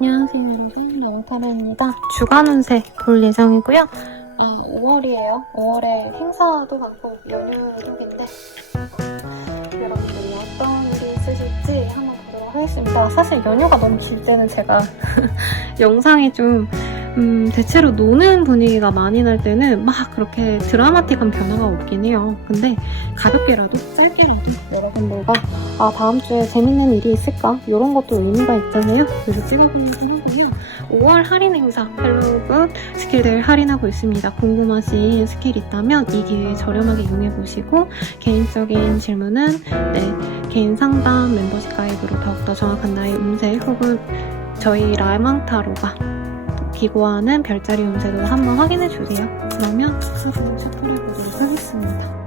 안녕하세요 여러분, 영타로입니다. 주간 운세 볼 예정이고요. 5월이에요. 5월에 행사도 많고 연휴룩인데 여러분들이 어떤 일이 있으실지 한번 보도록 하겠습니다. 사실 연휴가 너무 길 때는 제가 영상이 좀 대체로 노는 분위기가 많이 날 때는 막 그렇게 드라마틱한 변화가 없긴 해요. 근데 가볍게라도 짧게라도 여러분들과 다음 주에 재밌는 일이 있을까? 이런 것도 의미가 있잖아요. 그래서 찍어보려고 하고요. 5월 할인 행사 헬로굿 스킬들 할인하고 있습니다. 궁금하신 스킬 있다면 이 기회에 저렴하게 이용해보시고 개인적인 질문은 개인 상담 멤버십 가입으로 더욱더 정확한 나의 운세 혹은 저희 라망타로가 기고하는 별자리 운세도 한번 확인해주세요. 그러면 수분 체크해보도록 하겠습니다.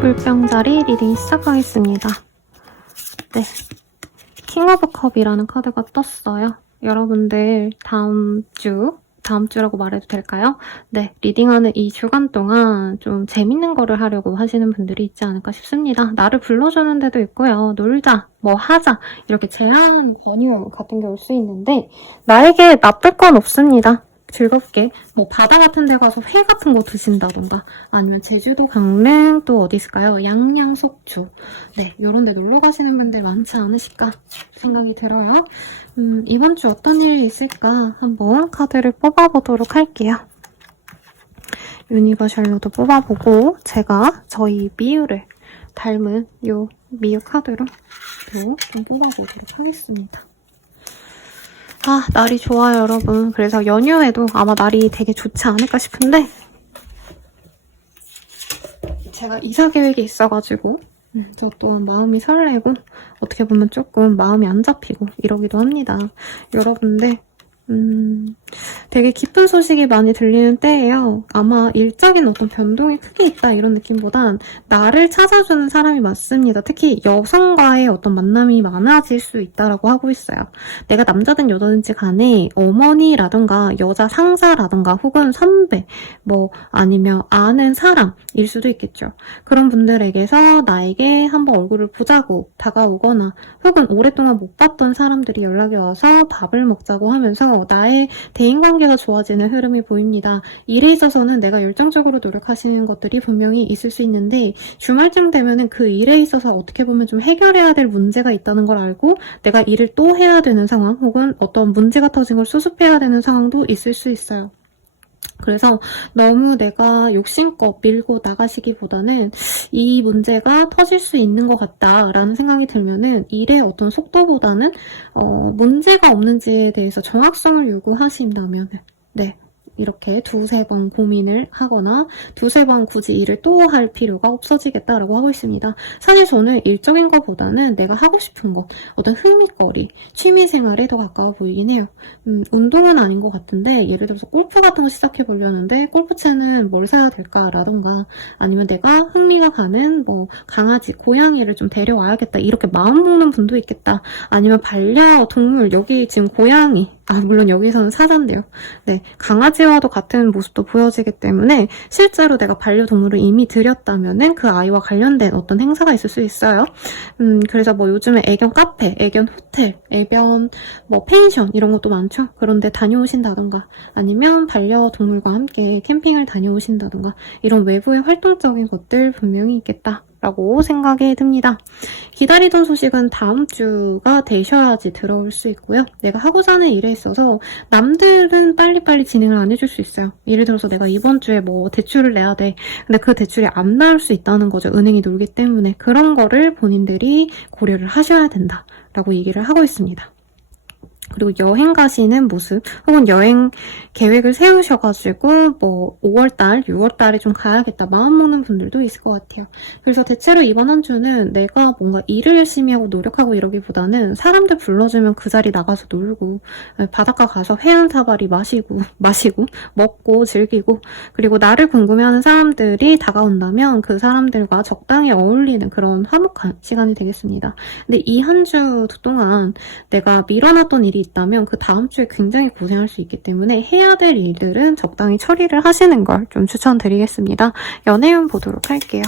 물병자리 리딩 시작하겠습니다. 네, 킹 오브 컵이라는 카드가 떴어요. 여러분들 다음 주라고 말해도 될까요? 네, 리딩하는 이 주간 동안 좀 재밌는 거를 하려고 하시는 분들이 있지 않을까 싶습니다. 나를 불러주는 데도 있고요. 놀자, 뭐 하자 이렇게 제안, 권유 같은 게 올 수 있는데 나에게 나쁠 건 없습니다. 즐겁게 뭐 바다 같은 데 가서 회 같은 거 드신다던가 아니면 제주도, 강릉 또 어디 있을까요? 양양, 속초 네, 요런 데 놀러 가시는 분들 많지 않으실까 생각이 들어요. 이번 주 어떤 일이 있을까 한번 카드를 뽑아보도록 할게요. 유니버셜로도 뽑아보고 제가 저희 미유를 닮은 요 미유 카드로 또 좀 뽑아보도록 하겠습니다. 날이 좋아요, 여러분. 그래서 연휴에도 아마 날이 되게 좋지 않을까 싶은데 제가 이사 계획이 있어가지고 저 또한 마음이 설레고 어떻게 보면 조금 마음이 안 잡히고 이러기도 합니다. 여러분들 되게 기쁜 소식이 많이 들리는 때예요. 아마 일적인 어떤 변동이 크게 있다 이런 느낌보단 나를 찾아주는 사람이 많습니다. 특히 여성과의 어떤 만남이 많아질 수 있다라고 하고 있어요. 내가 남자든 여자든지 간에 어머니라든가 여자 상사라든가 혹은 선배 뭐 아니면 아는 사람일 수도 있겠죠. 그런 분들에게서 나에게 한번 얼굴을 보자고 다가오거나 혹은 오랫동안 못 봤던 사람들이 연락이 와서 밥을 먹자고 하면서 나의 대인관계가 좋아지는 흐름이 보입니다. 일에 있어서는 내가 열정적으로 노력하시는 것들이 분명히 있을 수 있는데 주말쯤 되면은 그 일에 있어서 어떻게 보면 좀 해결해야 될 문제가 있다는 걸 알고 내가 일을 또 해야 되는 상황 혹은 어떤 문제가 터진 걸 수습해야 되는 상황도 있을 수 있어요. 그래서 너무 내가 욕심껏 밀고 나가시기보다는 이 문제가 터질 수 있는 것 같다라는 생각이 들면은 일의 어떤 속도보다는 문제가 없는지에 대해서 정확성을 요구하신다면 이렇게 두세 번 고민을 하거나 두세 번 굳이 일을 또 할 필요가 없어지겠다라고 하고 있습니다. 사실 저는 일적인 것보다는 내가 하고 싶은 것, 어떤 흥미거리, 취미생활에 더 가까워 보이긴 해요. 운동은 아닌 것 같은데 예를 들어서 골프 같은 거 시작해 보려는데 골프채는 뭘 사야 될까라던가 아니면 내가 흥미가 가는 뭐 강아지, 고양이를 좀 데려와야겠다 이렇게 마음 먹는 분도 있겠다. 아니면 반려동물, 여기 지금 고양이 물론 여기서는 사자인데요. 네, 강아지와도 같은 모습도 보여지기 때문에 실제로 내가 반려동물을 이미 들였다면은 그 아이와 관련된 어떤 행사가 있을 수 있어요. 그래서 뭐 요즘에 애견 카페, 애견 호텔, 애견 뭐 펜션 이런 것도 많죠. 그런데 다녀오신다던가 아니면 반려동물과 함께 캠핑을 다녀오신다던가 이런 외부의 활동적인 것들 분명히 있겠다. 라고 생각이 듭니다. 기다리던 소식은 다음 주가 되셔야지 들어올 수 있고요. 내가 하고자 하는 일에 있어서 남들은 빨리빨리 진행을 안 해줄 수 있어요. 예를 들어서 내가 이번 주에 뭐 대출을 내야 돼. 근데 그 대출이 안 나올 수 있다는 거죠. 은행이 놀기 때문에. 그런 거를 본인들이 고려를 하셔야 된다. 라고 얘기를 하고 있습니다. 그리고 여행 가시는 모습, 혹은 여행 계획을 세우셔가지고 뭐 5월달, 6월달에 좀 가야겠다 마음 먹는 분들도 있을 것 같아요. 그래서 대체로 이번 한 주는 내가 뭔가 일을 열심히 하고 노력하고 이러기보다는 사람들 불러주면 그 자리 나가서 놀고, 바닷가 가서 회 한 사발이 마시고 먹고 즐기고, 그리고 나를 궁금해하는 사람들이 다가온다면 그 사람들과 적당히 어울리는 그런 화목한 시간이 되겠습니다. 근데 이 한 주 동안 내가 밀어놨던 일이 있다면 그 다음 주에 굉장히 고생할 수 있기 때문에 해야 될 일들은 적당히 처리를 하시는 걸 좀 추천드리겠습니다. 연애운 보도록 할게요.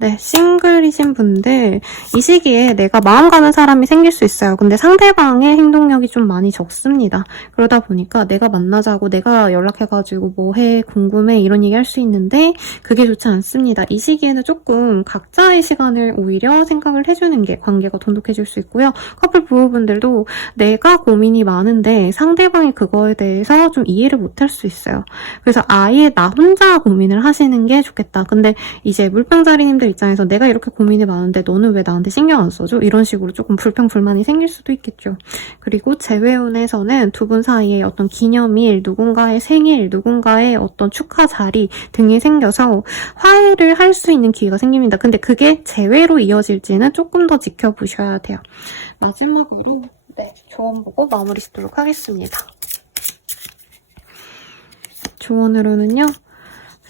네, 싱글이신 분들 이 시기에 내가 마음 가는 사람이 생길 수 있어요. 근데 상대방의 행동력이 좀 많이 적습니다. 그러다 보니까 내가 만나자고 내가 연락해가지고 뭐 해, 궁금해 이런 얘기 할 수 있는데 그게 좋지 않습니다. 이 시기에는 조금 각자의 시간을 오히려 생각을 해주는 게 관계가 돈독해질 수 있고요. 커플 부부분들도 내가 고민이 많은데 상대방이 그거에 대해서 좀 이해를 못할 수 있어요. 그래서 아예 나 혼자 고민을 하시는 게 좋겠다. 근데 이제 물병자리님들 입장에서 내가 이렇게 고민이 많은데 너는 왜 나한테 신경 안 써줘? 이런 식으로 조금 불평불만이 생길 수도 있겠죠. 그리고 재회운에서는 두 분 사이에 어떤 기념일, 누군가의 생일, 누군가의 어떤 축하 자리 등이 생겨서 화해를 할 수 있는 기회가 생깁니다. 근데 그게 재회로 이어질지는 조금 더 지켜보셔야 돼요. 마지막으로 조언 보고 마무리 짓도록 하겠습니다. 조언으로는요.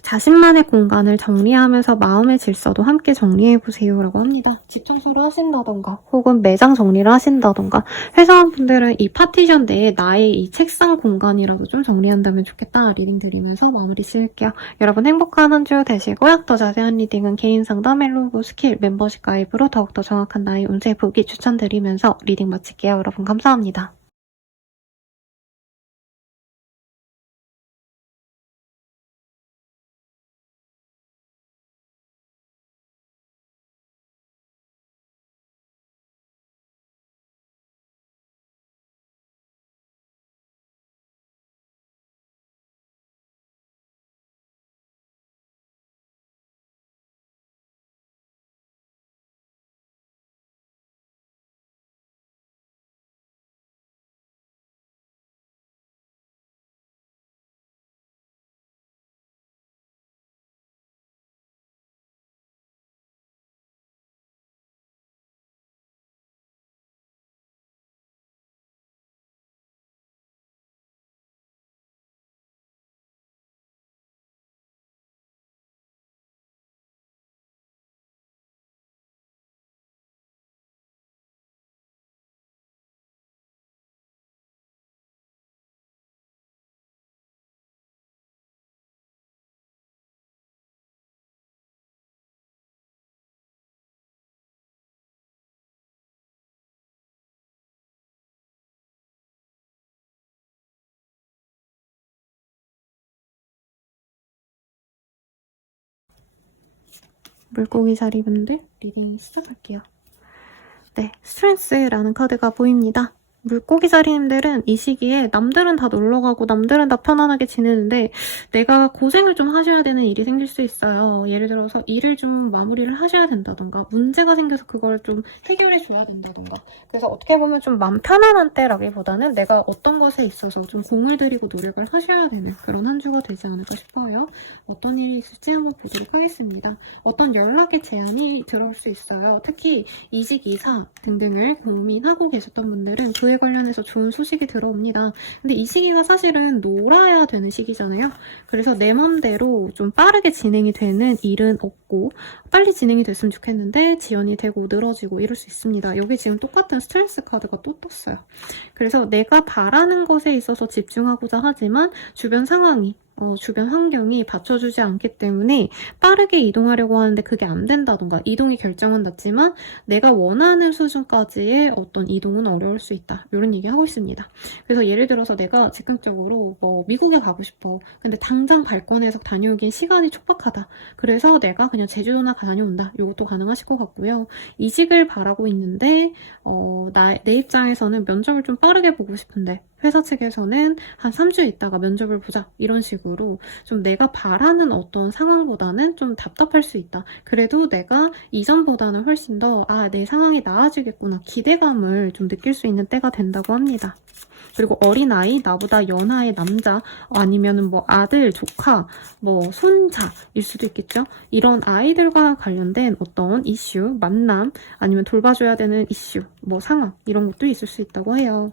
자신만의 공간을 정리하면서 마음의 질서도 함께 정리해보세요 라고 합니다. 집 청소를 하신다던가 혹은 매장 정리를 하신다던가 회사원분들은 이 파티션 내에 나의 이 책상 공간이라도 좀 정리한다면 좋겠다 리딩 드리면서 마무리 지을게요. 여러분 행복한 한 주 되시고요. 더 자세한 리딩은 개인 상담, 헬로우 스킬, 멤버십 가입으로 더욱더 정확한 나의 운세 보기 추천드리면서 리딩 마칠게요. 여러분 감사합니다. 물고기 자리분들 리딩 시작할게요. 네, 스트렝스라는 카드가 보입니다. 물고기 자리님들은 이 시기에 남들은 다 놀러가고 남들은 다 편안하게 지내는데 내가 고생을 좀 하셔야 되는 일이 생길 수 있어요. 예를 들어서 일을 좀 마무리를 하셔야 된다던가 문제가 생겨서 그걸 좀 해결해 줘야 된다던가 그래서 어떻게 보면 좀 마음 편안한 때라기보다는 내가 어떤 것에 있어서 좀 공을 들이고 노력을 하셔야 되는 그런 한 주가 되지 않을까 싶어요. 어떤 일이 있을지 한번 보도록 하겠습니다. 어떤 연락의 제안이 들어올 수 있어요. 특히 이직, 이사 등등을 고민하고 계셨던 분들은 그에 관련해서 좋은 소식이 들어옵니다. 근데 이 시기가 사실은 놀아야 되는 시기잖아요. 그래서 내 맘대로 좀 빠르게 진행이 되는 일은 없고 빨리 진행이 됐으면 좋겠는데 지연이 되고 늘어지고 이럴 수 있습니다. 여기 지금 똑같은 스트레스 카드가 또 떴어요. 그래서 내가 바라는 것에 있어서 집중하고자 하지만 주변 상황이 주변 환경이 받쳐주지 않기 때문에 빠르게 이동하려고 하는데 그게 안 된다던가 이동이 결정은 났지만 내가 원하는 수준까지의 어떤 이동은 어려울 수 있다. 이런 얘기 하고 있습니다. 그래서 예를 들어서 내가 즉흥적으로 미국에 가고 싶어. 근데 당장 발권해서 다녀오긴 시간이 촉박하다. 그래서 내가 그냥 제주도나 다녀온다. 이것도 가능하실 것 같고요. 이직을 바라고 있는데 내 입장에서는 면접을 좀 빠르게 보고 싶은데 회사 측에서는 한 3주 있다가 면접을 보자 이런 식으로 좀 내가 바라는 어떤 상황보다는 좀 답답할 수 있다. 그래도 내가 이전보다는 훨씬 더 내 상황이 나아지겠구나 기대감을 좀 느낄 수 있는 때가 된다고 합니다. 그리고 어린아이, 나보다 연하의 남자, 아니면은 뭐 아들, 조카, 뭐 손자일 수도 있겠죠. 이런 아이들과 관련된 어떤 이슈, 만남, 아니면 돌봐줘야 되는 이슈, 뭐 상황 이런 것도 있을 수 있다고 해요.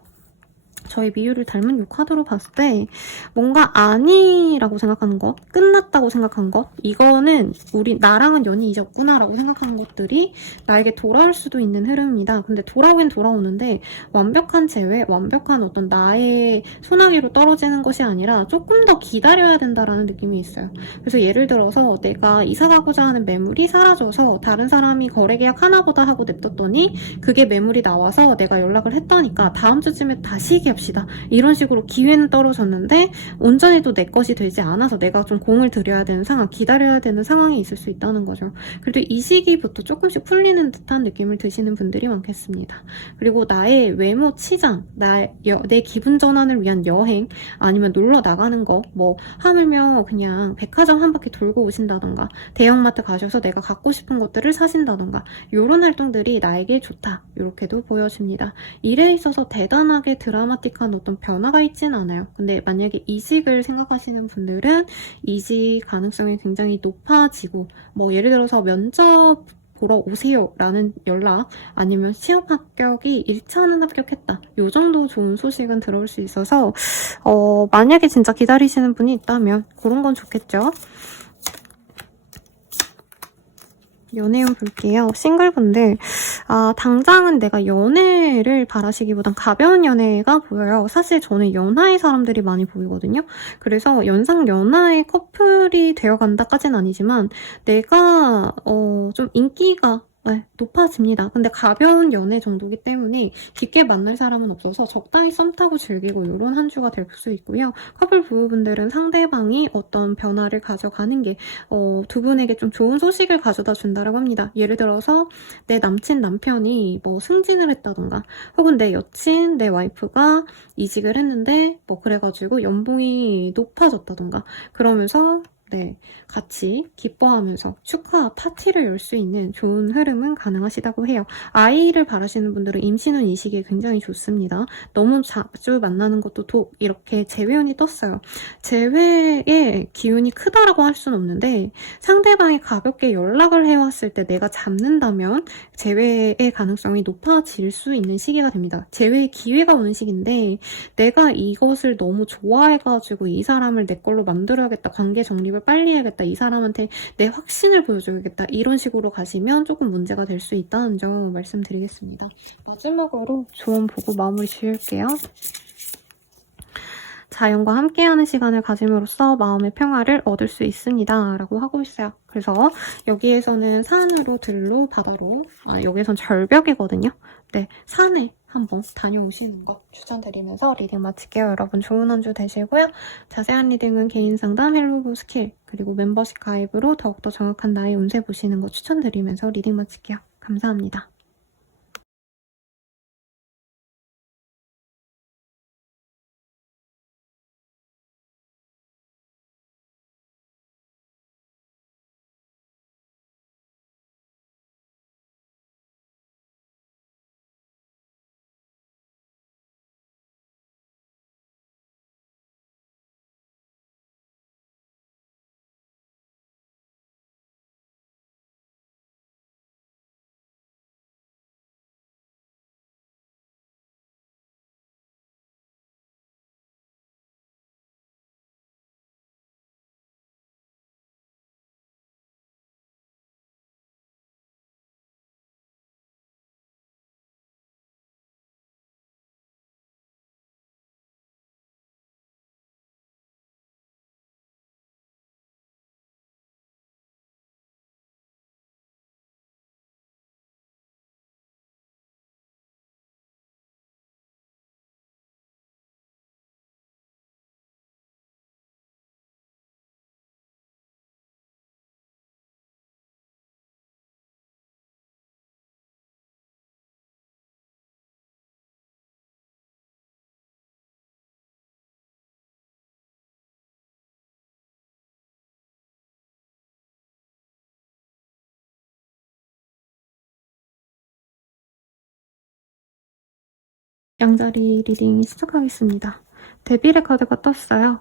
저희 미유를 닮은 이 카드로 봤을 때 뭔가 아니라고 생각하는 것, 끝났다고 생각한 것, 이거는 나랑은 연이 잊었구나라고 생각하는 것들이 나에게 돌아올 수도 있는 흐름입니다. 근데 돌아오긴 돌아오는데 완벽한 재회, 완벽한 어떤 나의 소나기로 떨어지는 것이 아니라 조금 더 기다려야 된다라는 느낌이 있어요. 그래서 예를 들어서 내가 이사 가고자 하는 매물이 사라져서 다른 사람이 거래 계약 하나보다 하고 냅뒀더니 그게 매물이 나와서 내가 연락을 했다니까 다음 주쯤에 다시 합시다. 이런 식으로 기회는 떨어졌는데 온전히 또 내 것이 되지 않아서 내가 좀 공을 들여야 되는 상황, 기다려야 되는 상황이 있을 수 있다는 거죠. 그래도 이 시기부터 조금씩 풀리는 듯한 느낌을 드시는 분들이 많겠습니다. 그리고 나의 외모 치장, 내 기분 전환을 위한 여행, 아니면 놀러 나가는 거, 뭐 하물며 그냥 백화점 한 바퀴 돌고 오신다던가 대형마트 가셔서 내가 갖고 싶은 것들을 사신다던가 이런 활동들이 나에게 좋다. 이렇게도 보여집니다. 일에 있어서 대단하게 드라마틱한 어떤 변화가 있진 않아요. 근데 만약에 이직을 생각하시는 분들은 이직 가능성이 굉장히 높아지고 뭐 예를 들어서 면접 보러 오세요 라는 연락 아니면 시험 합격이 1차는 합격했다 요 정도 좋은 소식은 들어올 수 있어서 만약에 진짜 기다리시는 분이 있다면 그런 건 좋겠죠. 연애운 볼게요. 싱글분들 당장은 내가 연애를 바라시기보단 가벼운 연애가 보여요. 사실 저는 연하의 사람들이 많이 보이거든요. 그래서 연상연하의 커플이 되어간다까지는 아니지만 내가 좀 인기가 높아집니다. 근데 가벼운 연애 정도기 때문에 깊게 만날 사람은 없어서 적당히 썸 타고 즐기고 이런 한 주가 될 수 있고요. 커플 부부분들은 상대방이 어떤 변화를 가져가는 게 두 분에게 좀 좋은 소식을 가져다 준다라고 합니다. 예를 들어서 내 남친 남편이 뭐 승진을 했다던가 혹은 내 여친 내 와이프가 이직을 했는데 뭐 그래가지고 연봉이 높아졌다던가 그러면서 같이 기뻐하면서 축하 파티를 열 수 있는 좋은 흐름은 가능하시다고 해요. 아이를 바라시는 분들은 임신 후 이 시기에 굉장히 좋습니다. 너무 자주 만나는 것도 이렇게 재회운이 떴어요. 재회의 기운이 크다라고 할 수는 없는데 상대방이 가볍게 연락을 해왔을 때 내가 잡는다면 재회의 가능성이 높아질 수 있는 시기가 됩니다. 재회의 기회가 오는 시기인데 내가 이것을 너무 좋아해가지고 이 사람을 내 걸로 만들어야겠다. 관계 정립을 빨리 해야겠다. 이 사람한테 내 확신을 보여줘야겠다. 이런 식으로 가시면 조금 문제가 될 수 있다는 점 말씀드리겠습니다. 마지막으로 조언 보고 마무리 지을게요. 자연과 함께하는 시간을 가짐으로써 마음의 평화를 얻을 수 있습니다. 라고 하고 있어요. 그래서 여기에서는 산으로, 들로, 바다로 여기에선 절벽이거든요. 네, 산에 한번 다녀오시는 것 추천드리면서 리딩 마칠게요. 여러분 좋은 한 주 되시고요. 자세한 리딩은 개인 상담, 헬로우 스킬, 그리고 멤버십 가입으로 더욱더 정확한 나의 운세 보시는 거 추천드리면서 리딩 마칠게요. 감사합니다. 양자리 리딩 시작하겠습니다. 데빌의 카드가 떴어요.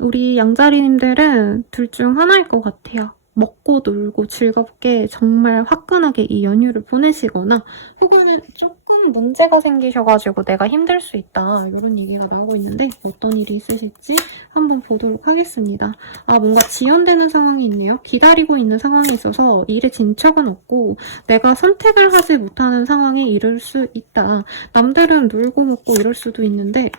우리 양자리님들은 둘 중 하나일 것 같아요. 먹고 놀고 즐겁게 정말 화끈하게 이 연휴를 보내시거나 혹은 조금 문제가 생기셔가지고 내가 힘들 수 있다 이런 얘기가 나오고 있는데 어떤 일이 있으실지 한번 보도록 하겠습니다. 뭔가 지연되는 상황이 있네요. 기다리고 있는 상황이 있어서 일에 진척은 없고 내가 선택을 하지 못하는 상황에 이를 수 있다. 남들은 놀고 먹고 이럴 수도 있는데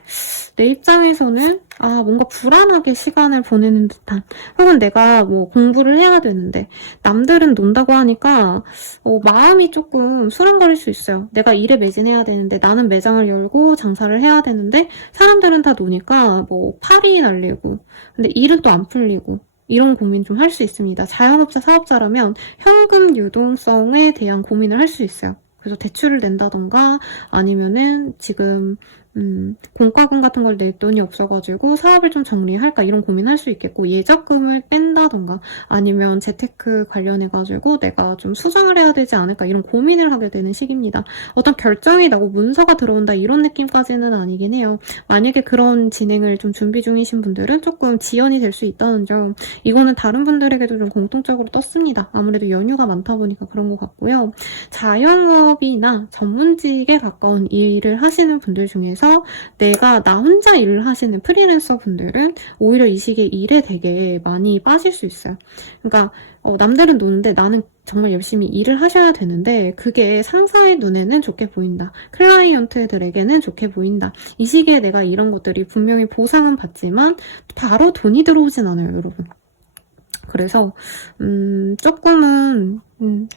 내 입장에서는 뭔가 불안하게 시간을 보내는 듯한 혹은 내가 뭐 공부를 해야 되는데 남들은 논다고 하니까 마음이 조금 수렁거릴 수 있어요. 내가 일에 매진해야 되는데 나는 매장을 열고 장사를 해야 되는데 사람들은 다 노니까 뭐 팔이 날리고 근데 일은 또 안 풀리고 이런 고민 좀 할 수 있습니다. 자영업자, 사업자라면 현금 유동성에 대한 고민을 할 수 있어요. 그래서 대출을 낸다던가 아니면은 지금 공과금 같은 걸 낼 돈이 없어가지고 사업을 좀 정리할까 이런 고민할 수 있겠고 예적금을 뺀다던가 아니면 재테크 관련해가지고 내가 좀 수정을 해야 되지 않을까 이런 고민을 하게 되는 시기입니다. 어떤 결정이 나고 문서가 들어온다 이런 느낌까지는 아니긴 해요. 만약에 그런 진행을 좀 준비 중이신 분들은 조금 지연이 될 수 있다는 점 이거는 다른 분들에게도 좀 공통적으로 떴습니다. 아무래도 연휴가 많다 보니까 그런 것 같고요. 자영업이나 전문직에 가까운 일을 하시는 분들 중에서 내가 나 혼자 일을 하시는 프리랜서 분들은 오히려 이 시기에 일에 되게 많이 빠질 수 있어요. 그러니까 남들은 노는데 나는 정말 열심히 일을 하셔야 되는데 그게 상사의 눈에는 좋게 보인다. 클라이언트들에게는 좋게 보인다. 이 시기에 내가 이런 것들이 분명히 보상은 받지만 바로 돈이 들어오진 않아요, 여러분. 그래서 조금은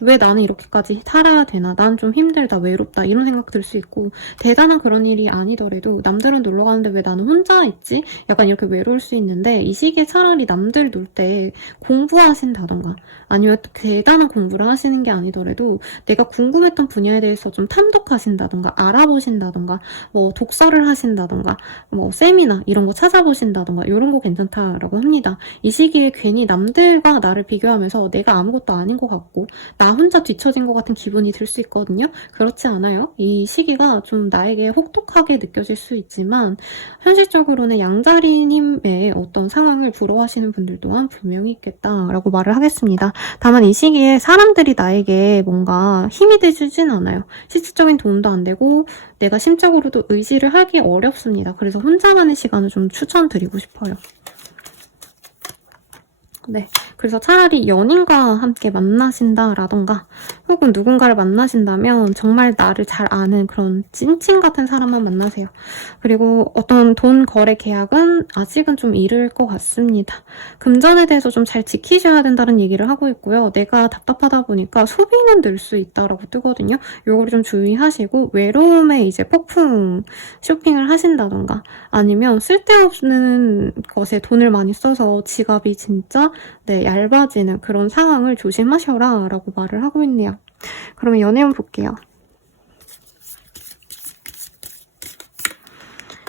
왜 나는 이렇게까지 살아야 되나? 난 좀 힘들다, 외롭다 이런 생각 들 수 있고 대단한 그런 일이 아니더라도 남들은 놀러 가는데 왜 나는 혼자 있지? 약간 이렇게 외로울 수 있는데 이 시기에 차라리 남들 놀 때 공부하신다던가 아니면 대단한 공부를 하시는 게 아니더라도 내가 궁금했던 분야에 대해서 좀 탐독하신다던가 알아보신다던가 뭐 독서를 하신다던가 뭐 세미나 이런 거 찾아보신다던가 이런 거 괜찮다라고 합니다. 이 시기에 괜히 남들과 나를 비교하면서 내가 아무것도 아닌 것 같고 나 혼자 뒤처진 것 같은 기분이 들 수 있거든요. 그렇지 않아요? 이 시기가 좀 나에게 혹독하게 느껴질 수 있지만 현실적으로는 양자리님의 어떤 상황을 부러워하시는 분들 또한 분명히 있겠다라고 말을 하겠습니다. 다만 이 시기에 사람들이 나에게 뭔가 힘이 돼주진 않아요. 실질적인 도움도 안 되고 내가 심적으로도 의지를 하기 어렵습니다. 그래서 혼자만의 시간을 좀 추천드리고 싶어요. 네, 그래서 차라리 연인과 함께 만나신다라던가 혹은 누군가를 만나신다면 정말 나를 잘 아는 그런 찐친 같은 사람만 만나세요. 그리고 어떤 돈 거래 계약은 아직은 좀 이를 것 같습니다. 금전에 대해서 좀 잘 지키셔야 된다는 얘기를 하고 있고요. 내가 답답하다 보니까 소비는 늘 수 있다라고 뜨거든요. 요거를 좀 주의하시고 외로움에 이제 폭풍 쇼핑을 하신다던가 아니면 쓸데없는 것에 돈을 많이 써서 지갑이 진짜 얇아지는 그런 상황을 조심하셔라 라고 말을 하고 있네요. 그러면 연애운 볼게요.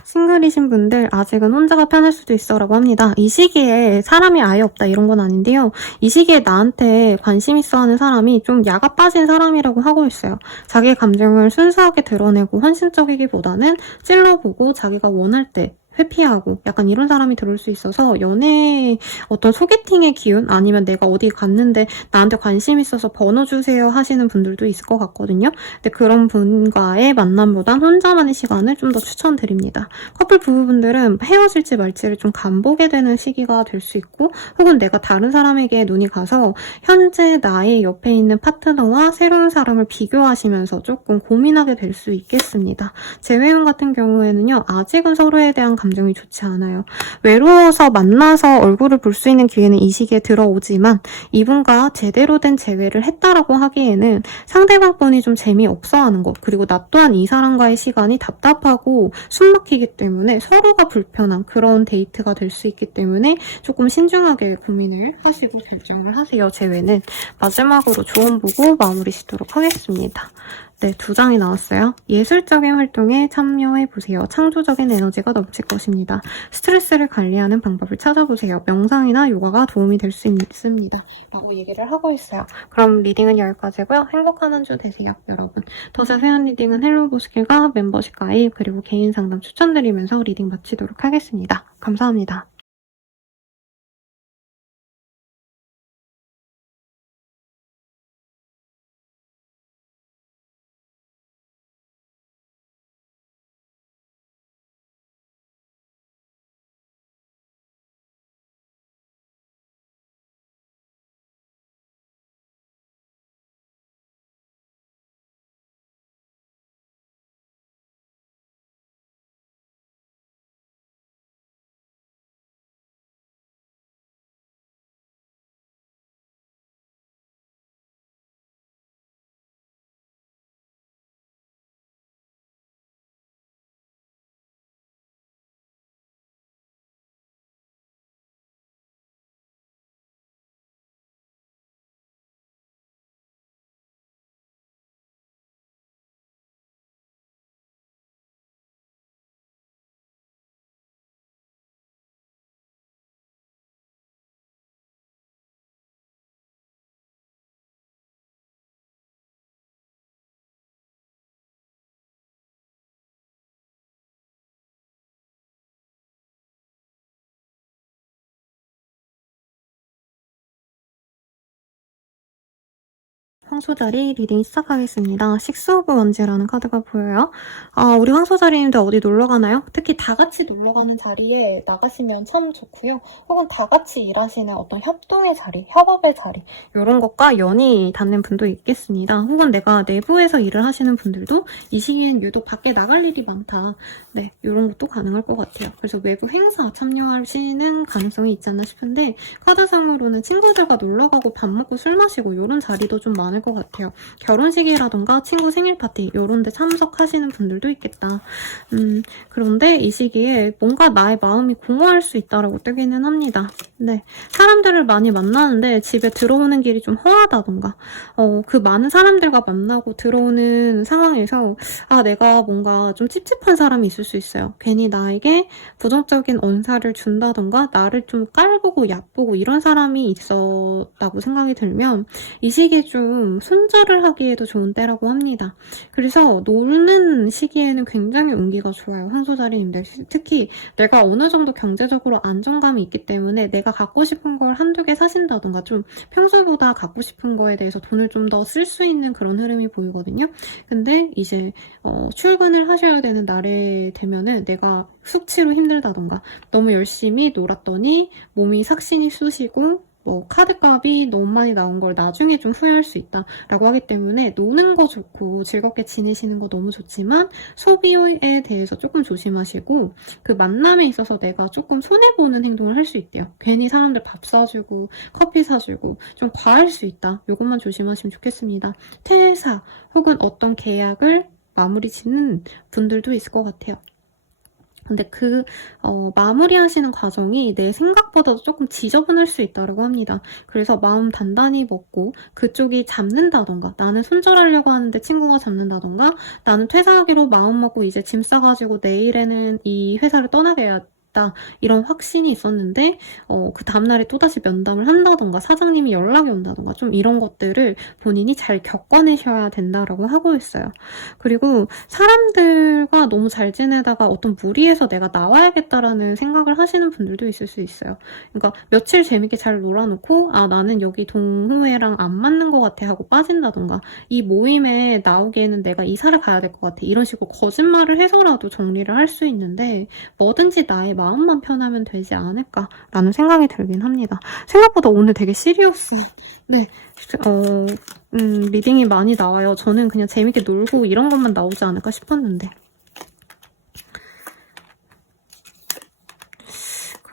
싱글이신 분들 아직은 혼자가 편할 수도 있어 라고 합니다. 이 시기에 사람이 아예 없다 이런 건 아닌데요. 이 시기에 나한테 관심 있어 하는 사람이 좀 야가 빠진 사람이라고 하고 있어요. 자기의 감정을 순수하게 드러내고 헌신적이기보다는 찔러보고 자기가 원할 때 회피하고 약간 이런 사람이 들어올 수 있어서 연애 어떤 소개팅의 기운 아니면 내가 어디 갔는데 나한테 관심 있어서 번호 주세요 하시는 분들도 있을 것 같거든요. 근데 그런 분과의 만남보단 혼자만의 시간을 좀 더 추천드립니다. 커플 부부분들은 헤어질지 말지를 좀 간보게 되는 시기가 될 수 있고 혹은 내가 다른 사람에게 눈이 가서 현재 나의 옆에 있는 파트너와 새로운 사람을 비교하시면서 조금 고민하게 될 수 있겠습니다. 재회원 같은 경우에는요. 아직은 서로에 대한 감정이 좋지 않아요. 외로워서 만나서 얼굴을 볼 수 있는 기회는 이 시기에 들어오지만 이분과 제대로 된 재회를 했다라고 하기에는 상대방 분이 좀 재미없어 하는 것 그리고 나 또한 이 사람과의 시간이 답답하고 숨막히기 때문에 서로가 불편한 그런 데이트가 될 수 있기 때문에 조금 신중하게 고민을 하시고 결정을 하세요. 재회는 마지막으로 조언 보고 마무리 짓도록 하겠습니다. 네, 2장이 나왔어요. 예술적인 활동에 참여해보세요. 창조적인 에너지가 넘칠 것입니다. 스트레스를 관리하는 방법을 찾아보세요. 명상이나 요가가 도움이 될 수 있습니다. 라고 얘기를 하고 있어요. 그럼 리딩은 여기까지고요. 행복한 한 주 되세요, 여러분. 더 자세한 리딩은 헬로보스킬과 멤버십 가입 그리고 개인 상담 추천드리면서 리딩 마치도록 하겠습니다. 감사합니다. 황소자리 리딩 시작하겠습니다. 식스 오브 원즈라는 카드가 보여요. 우리 황소자리님들 어디 놀러 가나요? 특히 다 같이 놀러 가는 자리에 나가시면 참 좋고요. 혹은 다 같이 일하시는 어떤 협동의 자리, 협업의 자리 이런 것과 연이 닿는 분도 있겠습니다. 혹은 내가 내부에서 일을 하시는 분들도 이 시기엔 유독 밖에 나갈 일이 많다. 네, 이런 것도 가능할 것 같아요. 그래서 외부 행사 참여하시는 가능성이 있지 않나 싶은데 카드상으로는 친구들과 놀러 가고 밥 먹고 술 마시고 이런 자리도 좀 많을 것 같아요. 결혼식이라던가 친구 생일 파티 이런 데 참석하시는 분들도 있겠다. 그런데 이 시기에 뭔가 나의 마음이 공허할 수 있다라고 뜨기는 합니다. 네, 사람들을 많이 만나는데 집에 들어오는 길이 좀 허하다던가 그 많은 사람들과 만나고 들어오는 상황에서 내가 뭔가 좀 찝찝한 사람이 있을 수 있어요. 괜히 나에게 부정적인 언사를 준다던가 나를 좀 깔보고 얕보고 이런 사람이 있었다고 생각이 들면 이 시기에 좀 손절을 하기에도 좋은 때라고 합니다. 그래서 노는 시기에는 굉장히 운기가 좋아요. 황소자리님들. 특히 내가 어느 정도 경제적으로 안정감이 있기 때문에 내가 갖고 싶은 걸 한두 개 사신다던가 좀 평소보다 갖고 싶은 거에 대해서 돈을 좀 더 쓸 수 있는 그런 흐름이 보이거든요. 근데 이제 출근을 하셔야 되는 날에 되면은 내가 숙취로 힘들다던가 너무 열심히 놀았더니 몸이 삭신이 쑤시고 카드값이 너무 많이 나온 걸 나중에 좀 후회할 수 있다라고 하기 때문에 노는 거 좋고 즐겁게 지내시는 거 너무 좋지만 소비에 대해서 조금 조심하시고 그 만남에 있어서 내가 조금 손해보는 행동을 할 수 있대요. 괜히 사람들 밥 사주고 커피 사주고 좀 과할 수 있다. 이것만 조심하시면 좋겠습니다. 퇴사 혹은 어떤 계약을 마무리 짓는 분들도 있을 것 같아요. 근데 마무리하시는 과정이 내 생각보다도 조금 지저분할 수 있다고 합니다. 그래서 마음 단단히 먹고 그쪽이 잡는다던가 나는 손절하려고 하는데 친구가 잡는다던가 나는 퇴사하기로 마음 먹고 이제 짐 싸가지고 내일에는 이 회사를 떠나겠다. 이런 확신이 있었는데 그 다음날에 또다시 면담을 한다던가 사장님이 연락이 온다던가 좀 이런 것들을 본인이 잘 겪어내셔야 된다라고 하고 있어요. 그리고 사람들과 너무 잘 지내다가 어떤 무리해서 내가 나와야겠다라는 생각을 하시는 분들도 있을 수 있어요. 그러니까 며칠 재밌게 잘 놀아놓고 나는 여기 동호회랑 안 맞는 것 같아 하고 빠진다던가 이 모임에 나오기에는 내가 이사를 가야 될 것 같아 이런 식으로 거짓말을 해서라도 정리를 할 수 있는데 뭐든지 나의 마음만 편하면 되지 않을까라는 생각이 들긴 합니다. 생각보다 오늘 되게 시리어스. 네, 리딩이 많이 나와요. 저는 그냥 재밌게 놀고 이런 것만 나오지 않을까 싶었는데.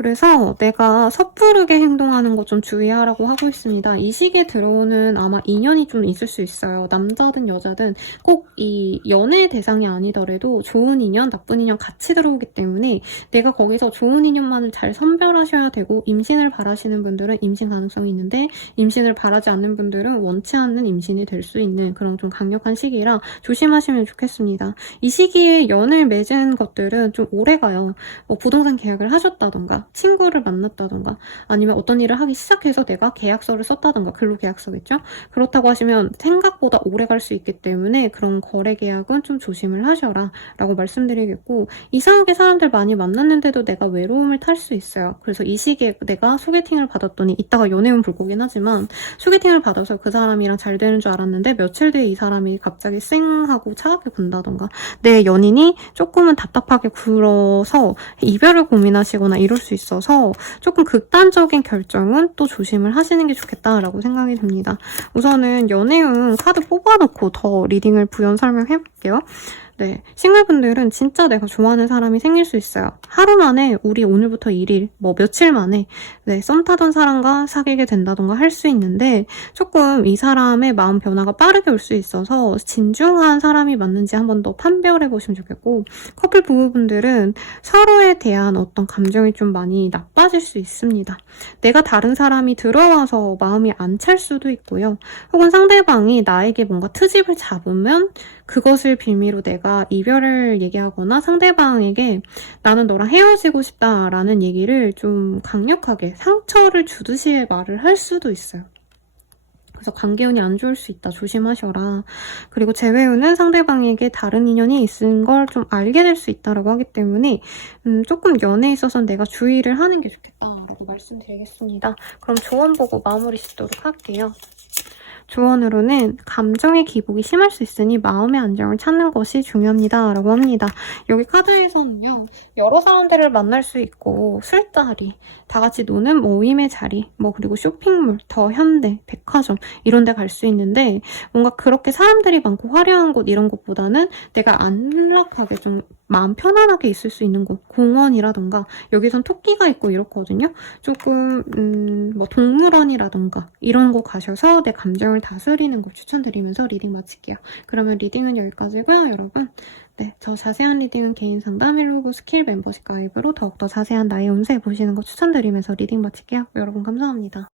그래서 내가 섣부르게 행동하는 거 좀 주의하라고 하고 있습니다. 이 시기에 들어오는 아마 인연이 좀 있을 수 있어요. 남자든 여자든 꼭 이 연애 대상이 아니더라도 좋은 인연, 나쁜 인연 같이 들어오기 때문에 내가 거기서 좋은 인연만을 잘 선별하셔야 되고, 임신을 바라시는 분들은 임신 가능성이 있는데 임신을 바라지 않는 분들은 원치 않는 임신이 될 수 있는 그런 좀 강력한 시기라 조심하시면 좋겠습니다. 이 시기에 연을 맺은 것들은 좀 오래가요. 뭐 부동산 계약을 하셨다던가 친구를 만났다던가 아니면 어떤 일을 하기 시작해서 내가 계약서를 썼다던가, 근로계약서겠죠? 그렇다고 하시면 생각보다 오래 갈 수 있기 때문에 그런 거래 계약은 좀 조심을 하셔라 라고 말씀드리겠고, 이상하게 사람들 많이 만났는데도 내가 외로움을 탈 수 있어요. 그래서 이 시기에 내가 소개팅을 받았더니, 이따가 연애운 볼 거긴 하지만 소개팅을 받아서 그 사람이랑 잘 되는 줄 알았는데 며칠 뒤에 이 사람이 갑자기 쌩 하고 차갑게 군다던가, 내 연인이 조금은 답답하게 굴어서 이별을 고민하시거나 이럴 수 있어서 조금 극단적인 결정은 또 조심을 하시는 게 좋겠다라고 생각이 듭니다. 우선은 연애운 카드 뽑아놓고 더 리딩을 부연 설명해볼게요. 네, 싱글분들은 진짜 내가 좋아하는 사람이 생길 수 있어요. 하루 만에, 우리 오늘부터 1일, 뭐 며칠 만에 썸 타던 사람과 사귀게 된다던가 할 수 있는데, 조금 이 사람의 마음 변화가 빠르게 올 수 있어서 진중한 사람이 맞는지 한번 더 판별해 보시면 좋겠고, 커플 부부분들은 서로에 대한 어떤 감정이 좀 많이 나빠질 수 있습니다. 내가 다른 사람이 들어와서 마음이 안 찰 수도 있고요. 혹은 상대방이 나에게 뭔가 트집을 잡으면 그것을 빌미로 내가 이별을 얘기하거나 상대방에게 나는 너랑 헤어지고 싶다라는 얘기를 좀 강력하게 상처를 주듯이 말을 할 수도 있어요. 그래서 관계운이 안 좋을 수 있다. 조심하셔라. 그리고 재회운은 상대방에게 다른 인연이 있는 걸 좀 알게 될 수 있다라고 하기 때문에 조금 연애에 있어서는 내가 주의를 하는 게 좋겠다라고 말씀드리겠습니다. 그럼 조언 보고 마무리 짓도록 할게요. 조언으로는 감정의 기복이 심할 수 있으니 마음의 안정을 찾는 것이 중요합니다 라고 합니다. 여기 카드에서는요, 여러 사람들을 만날 수 있고 술자리, 다 같이 노는 모임의 자리, 그리고 쇼핑몰, 더 현대, 백화점 이런 데 갈 수 있는데, 뭔가 그렇게 사람들이 많고 화려한 곳 이런 곳보다는 내가 안락하게 좀 마음 편안하게 있을 수 있는 곳, 공원이라던가, 여기선 토끼가 있고 이렇거든요. 조금 동물원이라던가 이런 곳 가셔서 내 감정을 다스리는 거 추천드리면서 리딩 마칠게요. 그러면 리딩은 여기까지고요, 여러분. 네, 저 자세한 리딩은 개인 상담, 헬로고 스킬 멤버십 가입으로 더욱더 자세한 나의 운세 보시는 거 추천드리면서 리딩 마칠게요. 여러분 감사합니다.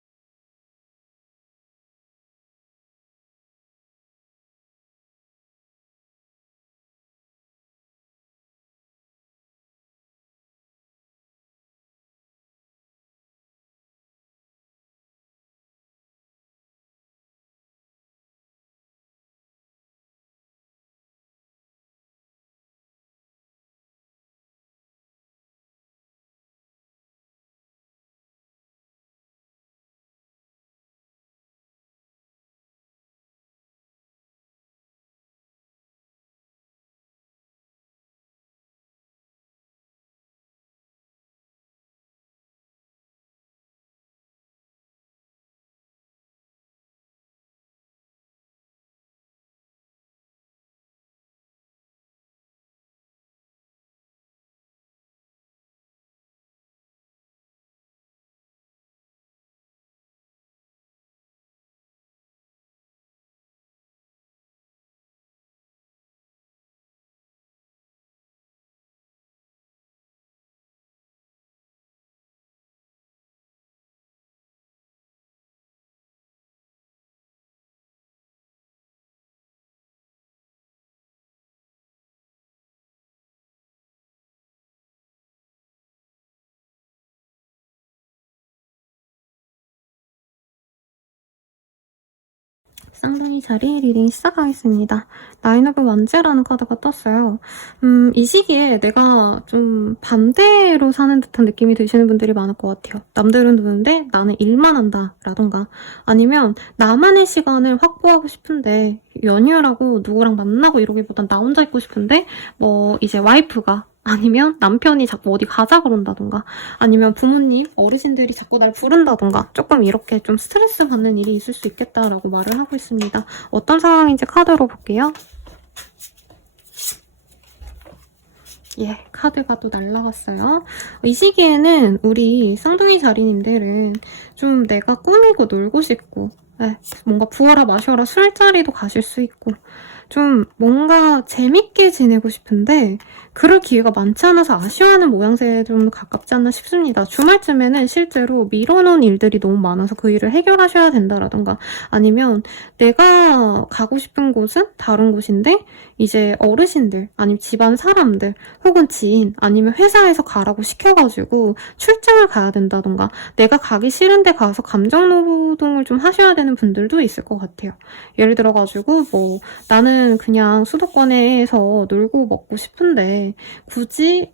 쌍둥이 자리 리딩 시작하겠습니다. 나인 오브 완즈라는 카드가 떴어요. 이 시기에 내가 좀 반대로 사는 듯한 느낌이 드시는 분들이 많을 것 같아요. 남들은 노는데 나는 일만 한다 라던가, 아니면 나만의 시간을 확보하고 싶은데 연휴라고 누구랑 만나고 이러기보단 나 혼자 있고 싶은데 이제 와이프가 아니면 남편이 자꾸 어디 가자 그런다던가, 아니면 부모님, 어르신들이 자꾸 날 부른다던가, 조금 이렇게 좀 스트레스 받는 일이 있을 수 있겠다라고 말을 하고 있습니다. 어떤 상황인지 카드로 볼게요. 예, 카드가 또 날라왔어요. 이 시기에는 우리 쌍둥이 자리님들은 좀 내가 꾸미고 놀고 싶고, 예, 뭔가 부어라 마셔라 술자리도 가실 수 있고, 좀 뭔가 재밌게 지내고 싶은데 그럴 기회가 많지 않아서 아쉬워하는 모양새에 좀 가깝지 않나 싶습니다. 주말쯤에는 실제로 미뤄놓은 일들이 너무 많아서 그 일을 해결하셔야 된다라던가 아니면 내가 가고 싶은 곳은 다른 곳인데 이제 어르신들 아니면 집안 사람들 혹은 지인 아니면 회사에서 가라고 시켜가지고 출장을 가야 된다던가 내가 가기 싫은데 가서 감정노동을 좀 하셔야 되는 분들도 있을 것 같아요. 예를 들어가지고 뭐 나는 그냥 수도권에서 놀고 먹고 싶은데 굳이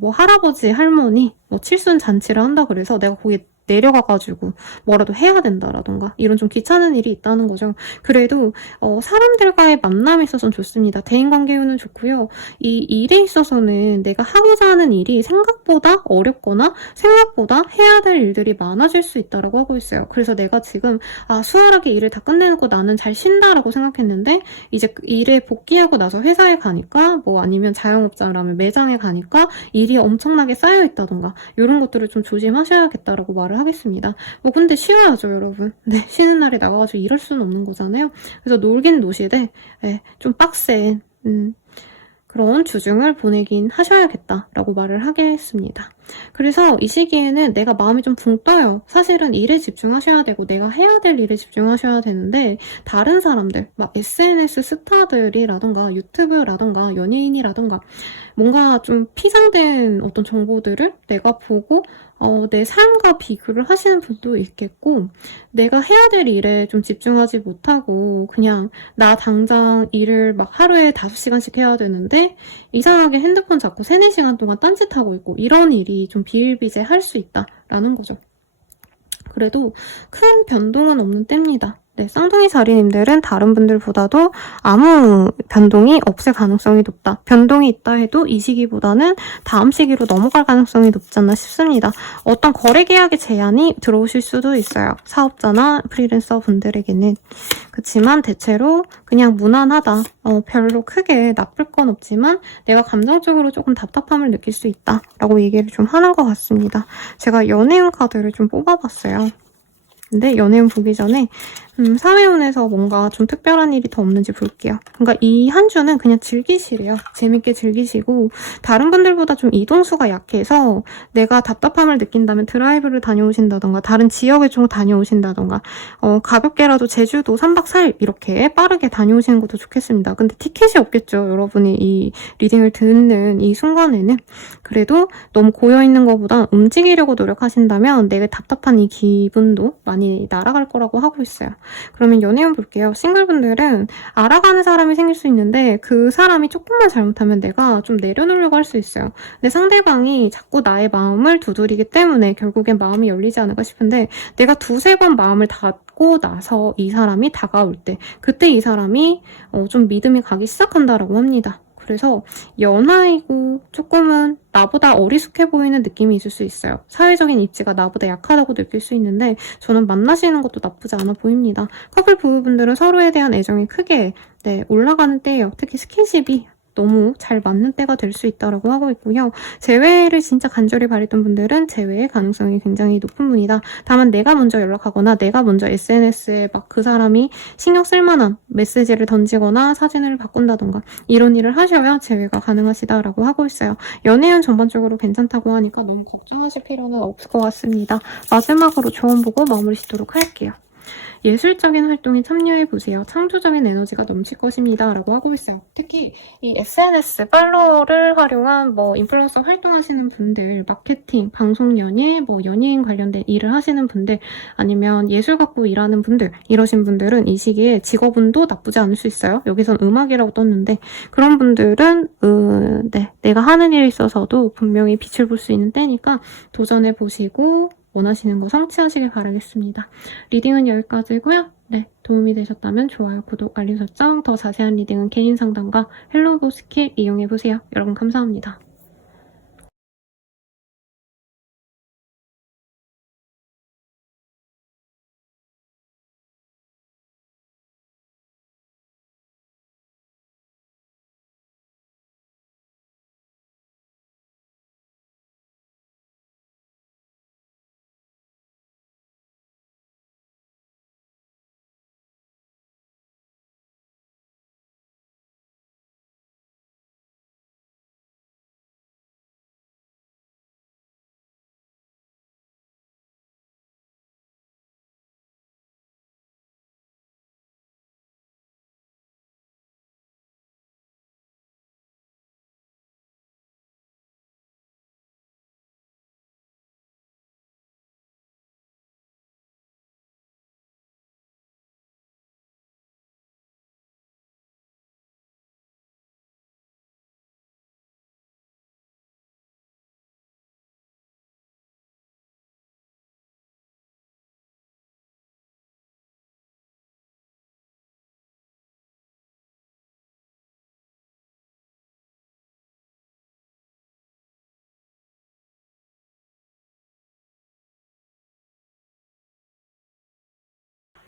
뭐 할아버지 할머니 뭐 칠순 잔치를 한다 그래서 내가 거기 내려가가지고 뭐라도 해야 된다라던가 이런 좀 귀찮은 일이 있다는 거죠. 그래도 사람들과의 만남에 있어서는 좋습니다. 대인관계운은 좋고요. 이 일에 있어서는 내가 하고자 하는 일이 생각보다 어렵거나 생각보다 해야 될 일들이 많아질 수 있다고 하고 있어요. 그래서 내가 지금 수월하게 일을 다 끝내놓고 나는 잘 쉰다라고 생각했는데 이제 일에 복귀하고 나서 회사에 가니까 뭐 아니면 자영업자라면 매장에 가니까 일이 엄청나게 쌓여있다던가 이런 것들을 좀 조심하셔야겠다라고 말을 하겠습니다. 뭐 근데 쉬어야죠 여러분. 네, 쉬는 날에 나가가지고 일할 수는 없는 거잖아요. 그래서 놀긴 노시되 좀 빡센 그런 주중을 보내긴 하셔야겠다라고 말을 하겠습니다. 그래서 이 시기에는 내가 마음이 좀 붕 떠요. 사실은 일에 집중하셔야 되고 내가 해야 될 일에 집중하셔야 되는데 다른 사람들, 막 SNS 스타들이라던가 유튜브라던가 연예인이라던가 뭔가 좀 피상된 어떤 정보들을 내가 보고 내 삶과 비교를 하시는 분도 있겠고 내가 해야 될 일에 좀 집중하지 못하고 그냥 나 당장 일을 막 하루에 5시간씩 해야 되는데 이상하게 핸드폰 잡고 3, 4시간 동안 딴짓하고 있고 이런 일이 좀 비일비재할 수 있다라는 거죠. 그래도 큰 변동은 없는 때입니다. 네, 쌍둥이 자리님들은 다른 분들보다도 아무 변동이 없을 가능성이 높다. 변동이 있다 해도 이 시기보다는 다음 시기로 넘어갈 가능성이 높지 않나 싶습니다. 어떤 거래 계약의 제한이 들어오실 수도 있어요. 사업자나 프리랜서 분들에게는. 그렇지만 대체로 그냥 무난하다. 별로 크게 나쁠 건 없지만 내가 감정적으로 조금 답답함을 느낄 수 있다. 라고 얘기를 좀 하는 것 같습니다. 제가 연애운 카드를 좀 뽑아봤어요. 근데 연애운 보기 전에 사회운에서 뭔가 좀 특별한 일이 더 없는지 볼게요. 그러니까 이 한 주는 그냥 즐기시래요. 재밌게 즐기시고 다른 분들보다 좀 이동수가 약해서 내가 답답함을 느낀다면 드라이브를 다녀오신다던가 다른 지역에 좀 다녀오신다던가 가볍게라도 제주도 3박 4일 이렇게 빠르게 다녀오시는 것도 좋겠습니다. 근데 티켓이 없겠죠. 여러분이 이 리딩을 듣는 이 순간에는. 그래도 너무 고여있는 것보다 움직이려고 노력하신다면 내가 답답한 이 기분도 많이 날아갈 거라고 하고 있어요. 그러면 연애운 볼게요. 싱글분들은 알아가는 사람이 생길 수 있는데 그 사람이 조금만 잘못하면 내가 좀 내려놓으려고 할 수 있어요. 근데 상대방이 자꾸 나의 마음을 두드리기 때문에 결국엔 마음이 열리지 않을까 싶은데 내가 2-3번 마음을 닫고 나서 이 사람이 다가올 때 그때 이 사람이 좀 믿음이 가기 시작한다라고 합니다. 그래서 연하이고 조금은 나보다 어리숙해 보이는 느낌이 있을 수 있어요. 사회적인 입지가 나보다 약하다고 느낄 수 있는데 저는 만나시는 것도 나쁘지 않아 보입니다. 커플 부부분들은 서로에 대한 애정이 크게 올라가는 때예요. 특히 스킨십이 너무 잘 맞는 때가 될 수 있다고 하고 있고요. 재회를 진짜 간절히 바랬던 분들은 재회의 가능성이 굉장히 높은 분이다. 다만 내가 먼저 연락하거나 내가 먼저 SNS에 막 그 사람이 신경 쓸 만한 메시지를 던지거나 사진을 바꾼다던가 이런 일을 하셔야 재회가 가능하시다라고 하고 있어요. 연애는 전반적으로 괜찮다고 하니까 너무 걱정하실 필요는 없을 것 같습니다. 마지막으로 조언 보고 마무리 짓도록 할게요. 예술적인 활동에 참여해보세요. 창조적인 에너지가 넘칠 것입니다. 라고 하고 있어요. 특히 이 SNS, 팔로워를 활용한 뭐 인플루언서 활동하시는 분들, 마케팅, 방송 연예, 뭐 연예인 관련된 일을 하시는 분들, 아니면 예술 갖고 일하는 분들, 이러신 분들은 이 시기에 직업운도 나쁘지 않을 수 있어요. 여기선 음악이라고 떴는데 그런 분들은 내가 하는 일에 있어서도 분명히 빛을 볼 수 있는 때니까 도전해보시고 원하시는 거 성취하시길 바라겠습니다. 리딩은 여기까지고요. 네, 도움이 되셨다면 좋아요, 구독, 알림 설정, 더 자세한 리딩은 개인 상담과 헬로보 스킬 이용해보세요. 여러분 감사합니다.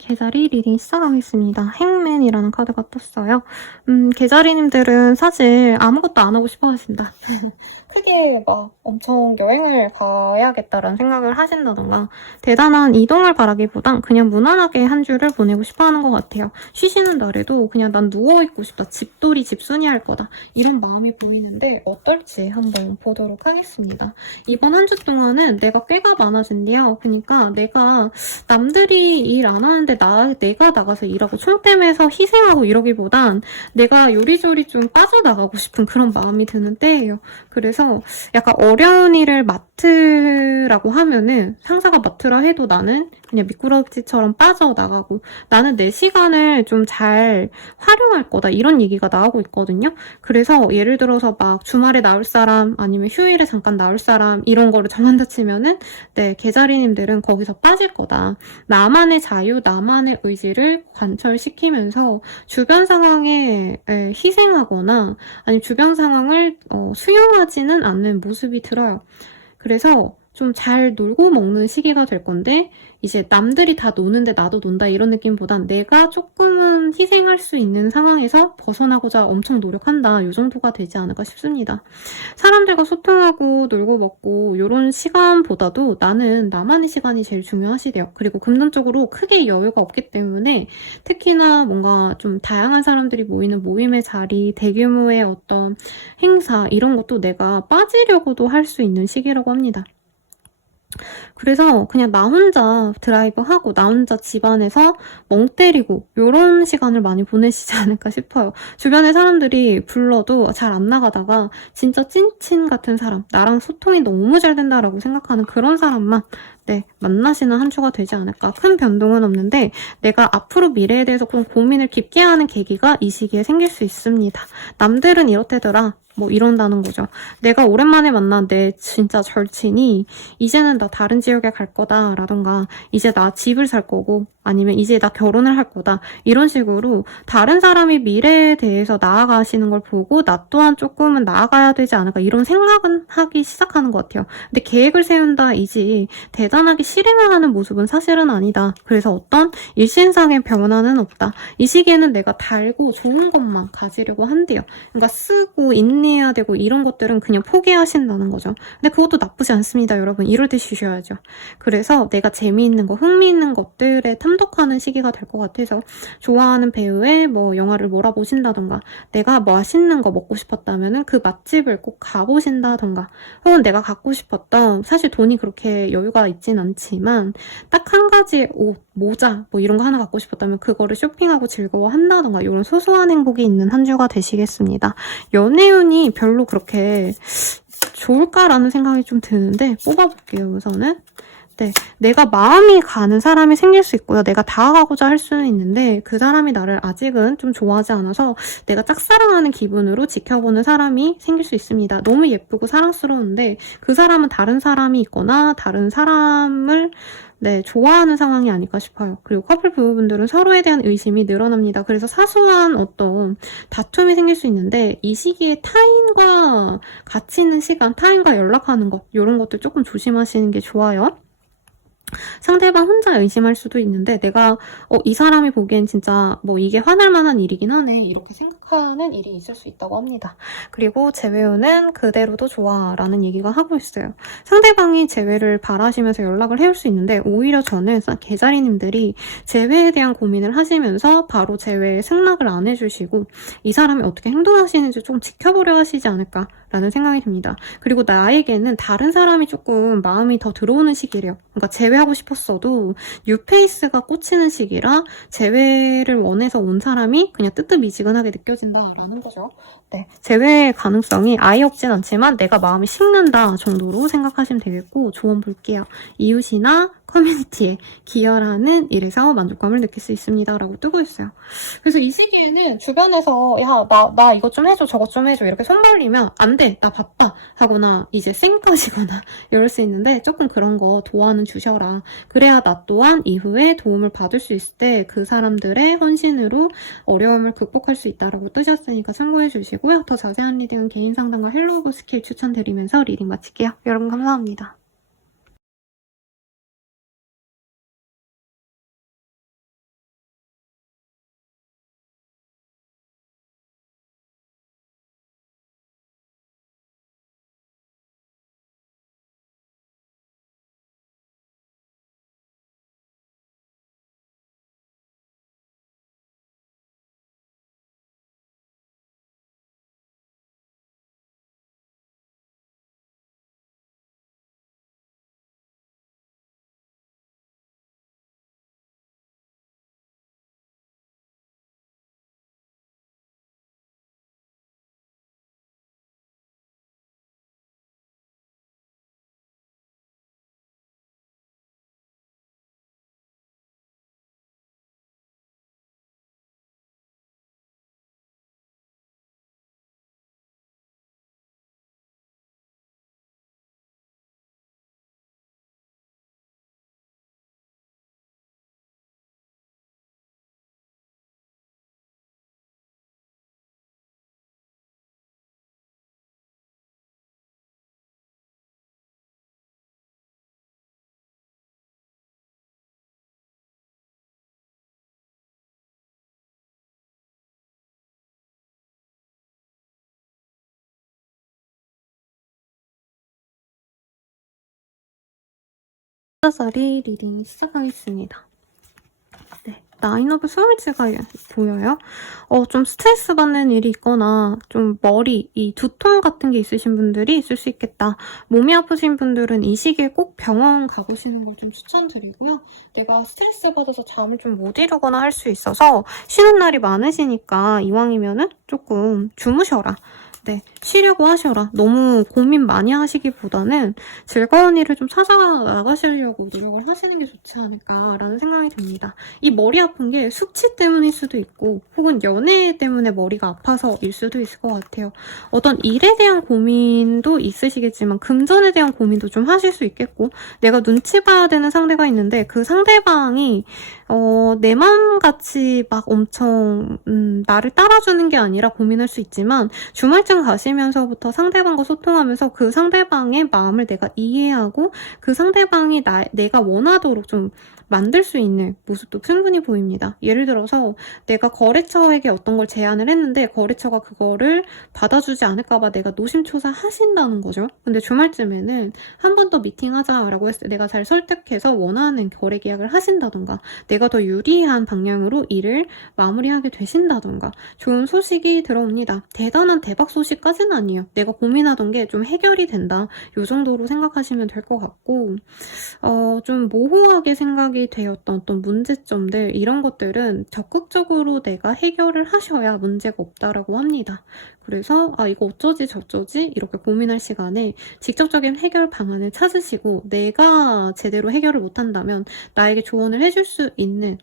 개자리 리딩 시작하겠습니다. 행맨이라는 카드가 떴어요. 개자리님들은 사실 아무것도 안 하고 싶어 하십니다. 크게 막 엄청 여행을 가야겠다라는 생각을 하신다던가 대단한 이동을 바라기보단 그냥 무난하게 한 주를 보내고 싶어 하는 것 같아요. 쉬시는 날에도 그냥 난 누워있고 싶다. 집돌이 집순이 할 거다. 이런 마음이 보이는데 어떨지 한번 보도록 하겠습니다. 이번 한 주 동안은 내가 꾀가 많아진대요. 그러니까 내가 남들이 일 안 하는데 내가 나가서 일하고 총대매서 희생하고 이러기보단 내가 요리조리 좀 빠져나가고 싶은 그런 마음이 드는 때예요. 그래서 약간 어려운 일을 맡으라고 하면은 상사가 맡으라 해도 나는 그냥 미꾸라지처럼 빠져나가고 나는 내 시간을 좀 잘 활용할 거다 이런 얘기가 나오고 있거든요. 그래서 예를 들어서 막 주말에 나올 사람 아니면 휴일에 잠깐 나올 사람 이런 거를 정한다 치면은 네, 개자리님들은 거기서 빠질 거다. 나만의 자유, 나만의 의지를 관철시키면서 주변 상황에 희생하거나 아니면 주변 상황을 수용하지는 않는 모습이 들어요. 그래서 좀 잘 놀고 먹는 시기가 될 건데 이제 남들이 다 노는데 나도 논다 이런 느낌보단 내가 조금은 희생할 수 있는 상황에서 벗어나고자 엄청 노력한다 이 정도가 되지 않을까 싶습니다. 사람들과 소통하고 놀고 먹고 이런 시간보다도 나는 나만의 시간이 제일 중요하시대요. 그리고 금전적으로 크게 여유가 없기 때문에 특히나 뭔가 좀 다양한 사람들이 모이는 모임의 자리, 대규모의 어떤 행사 이런 것도 내가 빠지려고도 할 수 있는 시기라고 합니다. 그래서 그냥 나 혼자 드라이브하고 나 혼자 집안에서 멍 때리고 이런 시간을 많이 보내시지 않을까 싶어요. 주변에 사람들이 불러도 잘 안 나가다가 진짜 찐친 같은 사람, 나랑 소통이 너무 잘 된다라고 생각하는 그런 사람만 네, 만나시는 한 주가 되지 않을까. 큰 변동은 없는데 내가 앞으로 미래에 대해서 좀 고민을 깊게 하는 계기가 이 시기에 생길 수 있습니다. 남들은 이렇대더라. 뭐 이런다는 거죠. 내가 오랜만에 만난 내 진짜 절친이 이제는 나 다른 지역에 갈 거다 라던가 이제 나 집을 살 거고 아니면 이제 나 결혼을 할 거다 이런 식으로 다른 사람이 미래에 대해서 나아가시는 걸 보고 나 또한 조금은 나아가야 되지 않을까 이런 생각은 하기 시작하는 것 같아요. 근데 계획을 세운다이지 대단하게 실행을 하는 모습은 사실은 아니다. 그래서 어떤 일신상의 변화는 없다. 이 시기에는 내가 달고 좋은 것만 가지려고 한대요. 그러니까 쓰고 인내해야 되고 이런 것들은 그냥 포기하신다는 거죠. 근데 그것도 나쁘지 않습니다, 여러분. 이럴 때 쉬셔야죠. 그래서 내가 재미있는 거, 흥미있는 것들에 탐독하는 시기가 될 것 같아서 좋아하는 배우의 뭐 영화를 몰아보신다던가 내가 맛있는 거 먹고 싶었다면은 그 맛집을 꼭 가보신다던가 혹은 내가 갖고 싶었던 사실 돈이 그렇게 여유가 있진 않지만 딱 한 가지 옷, 모자 뭐 이런 거 하나 갖고 싶었다면 그거를 쇼핑하고 즐거워한다던가 이런 소소한 행복이 있는 한 주가 되시겠습니다. 연애운이 별로 그렇게 좋을까라는 생각이 좀 드는데 뽑아볼게요. 우선은 네, 내가 마음이 가는 사람이 생길 수 있고요. 내가 다가가고자 할 수는 있는데 그 사람이 나를 아직은 좀 좋아하지 않아서 내가 짝사랑하는 기분으로 지켜보는 사람이 생길 수 있습니다. 너무 예쁘고 사랑스러운데 그 사람은 다른 사람이 있거나 다른 사람을 네, 좋아하는 상황이 아닐까 싶어요. 그리고 커플 부부분들은 서로에 대한 의심이 늘어납니다. 그래서 사소한 어떤 다툼이 생길 수 있는데 이 시기에 타인과 같이 있는 시간, 타인과 연락하는 것 이런 것들 조금 조심하시는 게 좋아요. 상대방 혼자 의심할 수도 있는데 내가 이 사람이 보기엔 진짜 뭐 이게 화날 만한 일이긴 하네 이렇게 생각하는 일이 있을 수 있다고 합니다. 그리고 재회운은 그대로도 좋아 라는 얘기가 하고 있어요. 상대방이 재회를 바라시면서 연락을 해올 수 있는데 오히려 저는 개자리님들이 재회에 대한 고민을 하시면서 바로 재회에 승낙을 안 해주시고 이 사람이 어떻게 행동하시는지 좀 지켜보려 하시지 않을까 라는 생각이 듭니다. 그리고 나에게는 다른 사람이 조금 마음이 더 들어오는 시기래요. 그러니까 재회하고 싶었어도 뉴페이스가 꽂히는 시기라 재회를 원해서 온 사람이 그냥 뜨뜻미지근하게 느껴진다라는 거죠. 네, 재회의 가능성이 아예 없진 않지만 내가 마음이 식는다 정도로 생각하시면 되겠고 조언 볼게요. 이웃이나 커뮤니티에 기여하는 일에서 만족감을 느낄 수 있습니다. 라고 뜨고 있어요. 그래서 이 시기에는 주변에서 야, 나 이것 좀 해줘, 저것 좀 해줘 이렇게 손 벌리면 안 돼, 나 바빠 하거나 이제 쌩까지거나 이럴 수 있는데 조금 그런 거 도와는 주셔라. 그래야 나 또한 이후에 도움을 받을 수 있을 때 그 사람들의 헌신으로 어려움을 극복할 수 있다라고 뜨셨으니까 참고해 주시고요. 더 자세한 리딩은 개인 상담과 헬로우 스킬 추천드리면서 리딩 마칠게요. 여러분 감사합니다. 사자리 리딩 시작하겠습니다. 네, 나인 오브 스월즈가 보여요. 좀 스트레스 받는 일이 있거나 좀 머리, 이 두통 같은 게 있으신 분들이 있을 수 있겠다. 몸이 아프신 분들은 이 시기에 꼭 병원 가보시는 걸 좀 추천드리고요. 내가 스트레스 받아서 잠을 좀 못 이루거나 할 수 있어서 쉬는 날이 많으시니까 이왕이면은 조금 주무셔라. 네, 쉬려고 하셔라. 너무 고민 많이 하시기보다는 즐거운 일을 좀 찾아 나가시려고 노력을 하시는 게 좋지 않을까라는 생각이 듭니다. 이 머리 아픈 게 숙취 때문일 수도 있고 혹은 연애 때문에 머리가 아파서일 수도 있을 것 같아요. 어떤 일에 대한 고민도 있으시겠지만 금전에 대한 고민도 좀 하실 수 있겠고 내가 눈치 봐야 되는 상대가 있는데 그 상대방이 내 마음같이 막 엄청 나를 따라주는 게 아니라 고민할 수 있지만 주말쯤 가시면서부터 상대방과 소통하면서 그 상대방의 마음을 내가 이해하고 그 상대방이 내가 원하도록 좀 만들 수 있는 모습도 충분히 보입니다. 예를 들어서 내가 거래처에게 어떤 걸 제안을 했는데 거래처가 그거를 받아주지 않을까봐 내가 노심초사 하신다는 거죠. 근데 주말쯤에는 한 번 더 미팅하자라고 했을 때 내가 잘 설득해서 원하는 거래 계약을 하신다던가 내가 더 유리한 방향으로 일을 마무리하게 되신다던가 좋은 소식이 들어옵니다. 대단한 대박 소식까지는 아니에요. 내가 고민하던 게 좀 해결이 된다. 이 정도로 생각하시면 될 것 같고 좀 모호하게 생각이 되었던 어떤 문제점들 이런 것들은 적극적으로 내가 해결을 하셔야 문제가 없다라고 합니다. 그래서 이거 어쩌지 저쩌지 이렇게 고민할 시간에 직접적인 해결 방안을 찾으시고 내가 제대로 해결을 못한다면 나에게 조언을 해줄 수 있는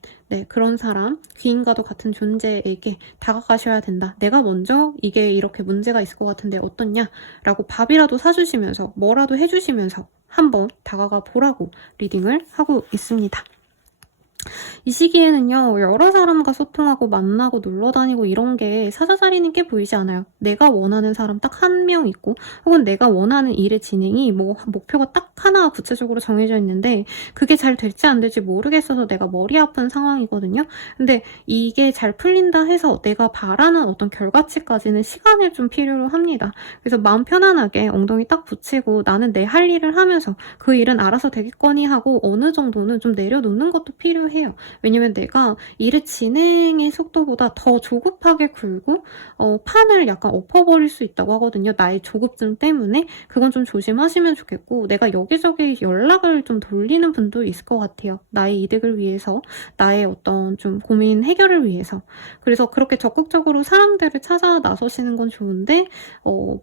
그런 사람, 귀인과도 같은 존재에게 다가가셔야 된다. 내가 먼저 이게 이렇게 문제가 있을 것 같은데 어떻냐? 라고 밥이라도 사주시면서 뭐라도 해주시면서 한번 다가가 보라고 리딩을 하고 있습니다. 이 시기에는요, 여러 사람과 소통하고 만나고 놀러 다니고 이런 게 사자자리님께 보이지 않아요. 내가 원하는 사람 딱 한 명 있고 혹은 내가 원하는 일의 진행이 뭐 목표가 딱 하나 구체적으로 정해져 있는데 그게 잘 될지 안 될지 모르겠어서 내가 머리 아픈 상황이거든요. 근데 이게 잘 풀린다 해서 내가 바라는 어떤 결과치까지는 시간을 좀 필요로 합니다. 그래서 마음 편안하게 엉덩이 딱 붙이고 나는 내 할 일을 하면서 그 일은 알아서 되겠거니 하고 어느 정도는 좀 내려놓는 것도 필요해요. 왜냐면 내가 일의 진행의 속도보다 더 조급하게 굴고 판을 약간 엎어버릴 수 있다고 하거든요. 나의 조급증 때문에. 그건 좀 조심하시면 좋겠고 내가 여기저기 연락을 좀 돌리는 분도 있을 것 같아요. 나의 이득을 위해서, 나의 어떤 좀 고민 해결을 위해서. 그래서 그렇게 적극적으로 사람들을 찾아 나서시는 건 좋은데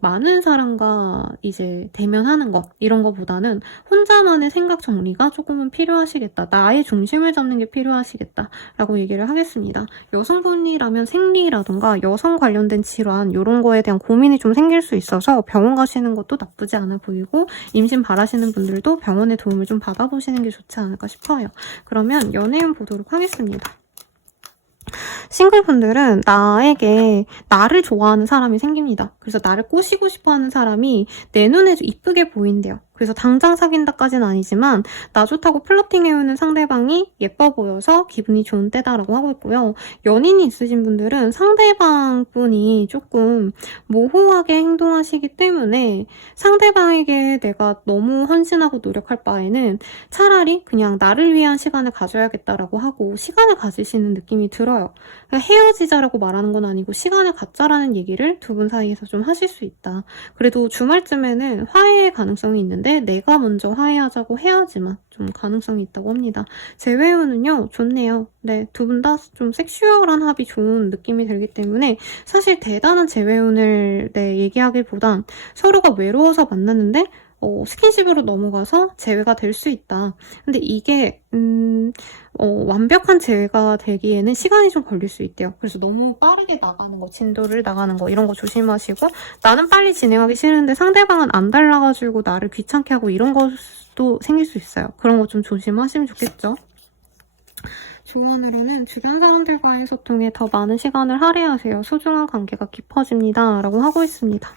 많은 사람과 이제 대면하는 것 이런 거보다는 혼자만의 생각 정리가 조금은 필요하시겠다. 나의 중심을 잡는 게 필요하시겠다라고 얘기를 하겠습니다. 여성분이라면 생리라던가 여성 관련된 질환 이런 거에 대한 고민이 좀 생길 수 있어서 병원 가시는 것도 나쁘지 않아 보이고 임신 바라시는 분들도 병원의 도움을 좀 받아보시는 게 좋지 않을까 싶어요. 그러면 연애운 보도록 하겠습니다. 싱글분들은 나에게 나를 좋아하는 사람이 생깁니다. 그래서 나를 꼬시고 싶어하는 사람이 내 눈에 이쁘게 보인대요. 그래서 당장 사귄다까지는 아니지만 나 좋다고 플러팅해오는 상대방이 예뻐 보여서 기분이 좋은 때다라고 하고 있고요. 연인이 있으신 분들은 상대방분이 조금 모호하게 행동하시기 때문에 상대방에게 내가 너무 헌신하고 노력할 바에는 차라리 그냥 나를 위한 시간을 가져야겠다라고 하고 시간을 가지시는 느낌이 들어요. 헤어지자라고 말하는 건 아니고 시간을 갖자라는 얘기를 두 분 사이에서 좀 하실 수 있다. 그래도 주말쯤에는 화해의 가능성이 있는데 내가 먼저 화해하자고 해야지만 좀 가능성이 있다고 합니다. 재회운은요 좋네요. 네, 두 분 다 좀 섹슈얼한 합이 좋은 느낌이 들기 때문에 사실 대단한 재회운을 얘기하기보단 서로가 외로워서 만났는데 스킨십으로 넘어가서 재회가 될 수 있다. 근데 이게 완벽한 재회가 되기에는 시간이 좀 걸릴 수 있대요. 그래서 너무 빠르게 나가는 거, 진도를 나가는 거 이런 거 조심하시고 나는 빨리 진행하기 싫은데 상대방은 안 달라가지고 나를 귀찮게 하고 이런 것도 생길 수 있어요. 그런 거 좀 조심하시면 좋겠죠. 조언으로는 주변 사람들과의 소통에 더 많은 시간을 할애하세요. 소중한 관계가 깊어집니다. 라고 하고 있습니다.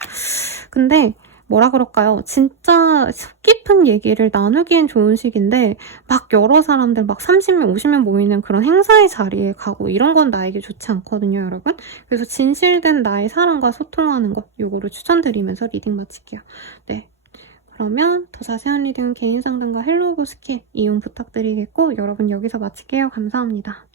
근데 뭐라 그럴까요? 진짜 속 깊은 얘기를 나누기엔 좋은 시기인데 막 여러 사람들 막 30명, 50명 모이는 그런 행사의 자리에 가고 이런 건 나에게 좋지 않거든요, 여러분. 그래서 진실된 나의 사람과 소통하는 것 요거를 추천드리면서 리딩 마칠게요. 네. 그러면 더 자세한 리딩은 개인 상담과 헬로우 스킬 이용 부탁드리겠고 여러분 여기서 마칠게요. 감사합니다.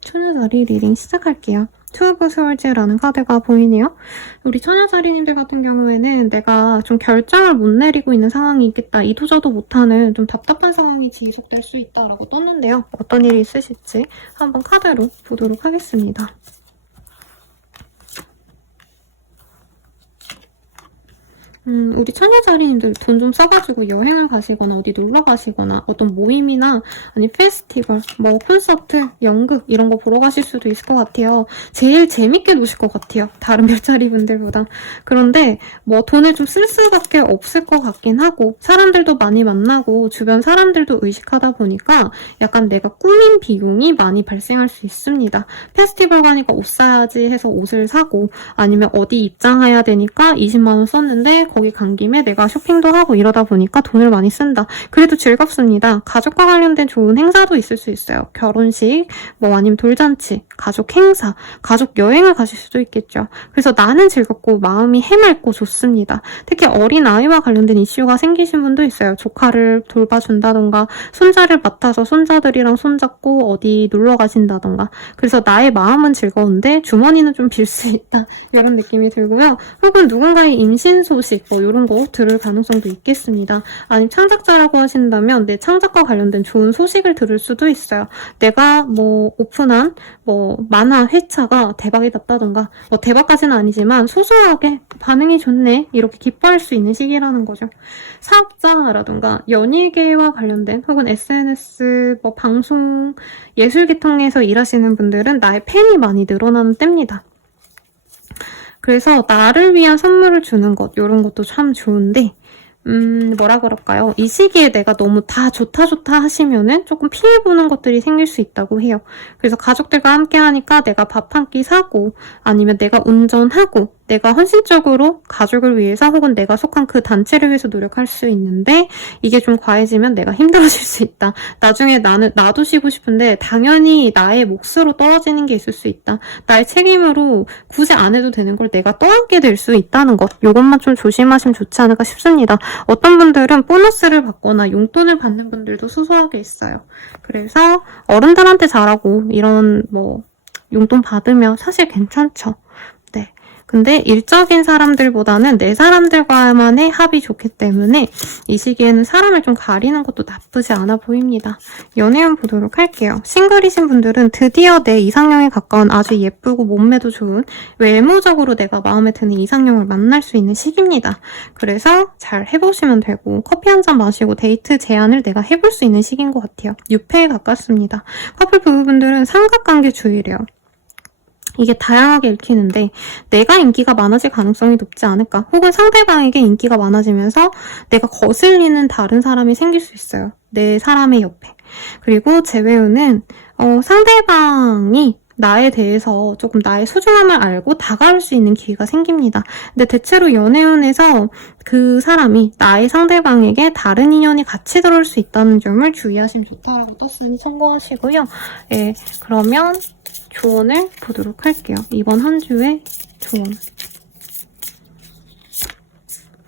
처녀자리 리딩 시작할게요. 투 오브 스월즈라는 카드가 보이네요. 우리 처녀자리님들 같은 경우에는 내가 좀 결정을 못 내리고 있는 상황이 있겠다. 이도저도 못하는 좀 답답한 상황이 지속될 수 있다라고 떴는데요. 어떤 일이 있으실지 한번 카드로 보도록 하겠습니다. 우리 처녀자리님들 돈 좀 써가지고 여행을 가시거나 어디 놀러 가시거나 어떤 모임이나 아니 페스티벌, 뭐 콘서트, 연극 이런 거 보러 가실 수도 있을 것 같아요. 제일 재밌게 노실 것 같아요. 다른 별자리 분들보다. 그런데 뭐 돈을 좀 쓸 수밖에 없을 것 같긴 하고 사람들도 많이 만나고 주변 사람들도 의식하다 보니까 약간 내가 꾸민 비용이 많이 발생할 수 있습니다. 페스티벌 가니까 옷 사야지 해서 옷을 사고 아니면 어디 입장해야 되니까 20만 원 썼는데 거기 간 김에 내가 쇼핑도 하고 이러다 보니까 돈을 많이 쓴다. 그래도 즐겁습니다. 가족과 관련된 좋은 행사도 있을 수 있어요. 결혼식, 뭐 아니면 돌잔치, 가족 행사, 가족 여행을 가실 수도 있겠죠. 그래서 나는 즐겁고 마음이 해맑고 좋습니다. 특히 어린아이와 관련된 이슈가 생기신 분도 있어요. 조카를 돌봐준다던가 손자를 맡아서 손자들이랑 손잡고 어디 놀러 가신다던가 그래서 나의 마음은 즐거운데 주머니는 좀 빌 수 있다. 이런 느낌이 들고요. 혹은 누군가의 임신 소식 뭐 이런 거 들을 가능성도 있겠습니다. 아니면 창작자라고 하신다면 내 창작과 관련된 좋은 소식을 들을 수도 있어요. 내가 뭐 오픈한 뭐 만화 회차가 대박이 났다던가 뭐 대박까지는 아니지만 소소하게 반응이 좋네 이렇게 기뻐할 수 있는 시기라는 거죠. 사업자라던가 연예계와 관련된 혹은 SNS 뭐 방송 예술계통에서 일하시는 분들은 나의 팬이 많이 늘어나는 때입니다. 그래서 나를 위한 선물을 주는 것 이런 것도 참 좋은데 뭐라 그럴까요? 이 시기에 내가 너무 다 좋다 하시면은 조금 피해보는 것들이 생길 수 있다고 해요. 그래서 가족들과 함께 하니까 내가 밥 한 끼 사고 아니면 내가 운전하고 내가 헌신적으로 가족을 위해서 혹은 내가 속한 그 단체를 위해서 노력할 수 있는데 이게 좀 과해지면 내가 힘들어질 수 있다. 나중에 나는 나도 쉬고 싶은데 당연히 나의 몫으로 떨어지는 게 있을 수 있다. 나의 책임으로 굳이 안 해도 되는 걸 내가 떠안게 될 수 있다는 것. 이것만 좀 조심하시면 좋지 않을까 싶습니다. 어떤 분들은 보너스를 받거나 용돈을 받는 분들도 소소하게 있어요. 그래서 어른들한테 잘하고 이런 뭐 용돈 받으면 사실 괜찮죠. 네. 근데 일적인 사람들보다는 내 사람들과만의 합이 좋기 때문에 이 시기에는 사람을 좀 가리는 것도 나쁘지 않아 보입니다. 연애운 보도록 할게요. 싱글이신 분들은 드디어 내 이상형에 가까운 아주 예쁘고 몸매도 좋은 외모적으로 내가 마음에 드는 이상형을 만날 수 있는 시기입니다. 그래서 잘 해보시면 되고 커피 한 잔 마시고 데이트 제안을 내가 해볼 수 있는 시기인 것 같아요. 유패에 가깝습니다. 커플 부부분들은 삼각관계 주의래요. 이게 다양하게 읽히는데 내가 인기가 많아질 가능성이 높지 않을까 혹은 상대방에게 인기가 많아지면서 내가 거슬리는 다른 사람이 생길 수 있어요. 내 사람의 옆에. 그리고 재회운은 상대방이 나에 대해서 조금 나의 소중함을 알고 다가올 수 있는 기회가 생깁니다. 근데 대체로 연애운에서 그 사람이 나의 상대방에게 다른 인연이 같이 들어올 수 있다는 점을 주의하시면 좋다라고 떴으니 참고하시고요. 예, 그러면 조언을 보도록 할게요. 이번 한 주의 조언.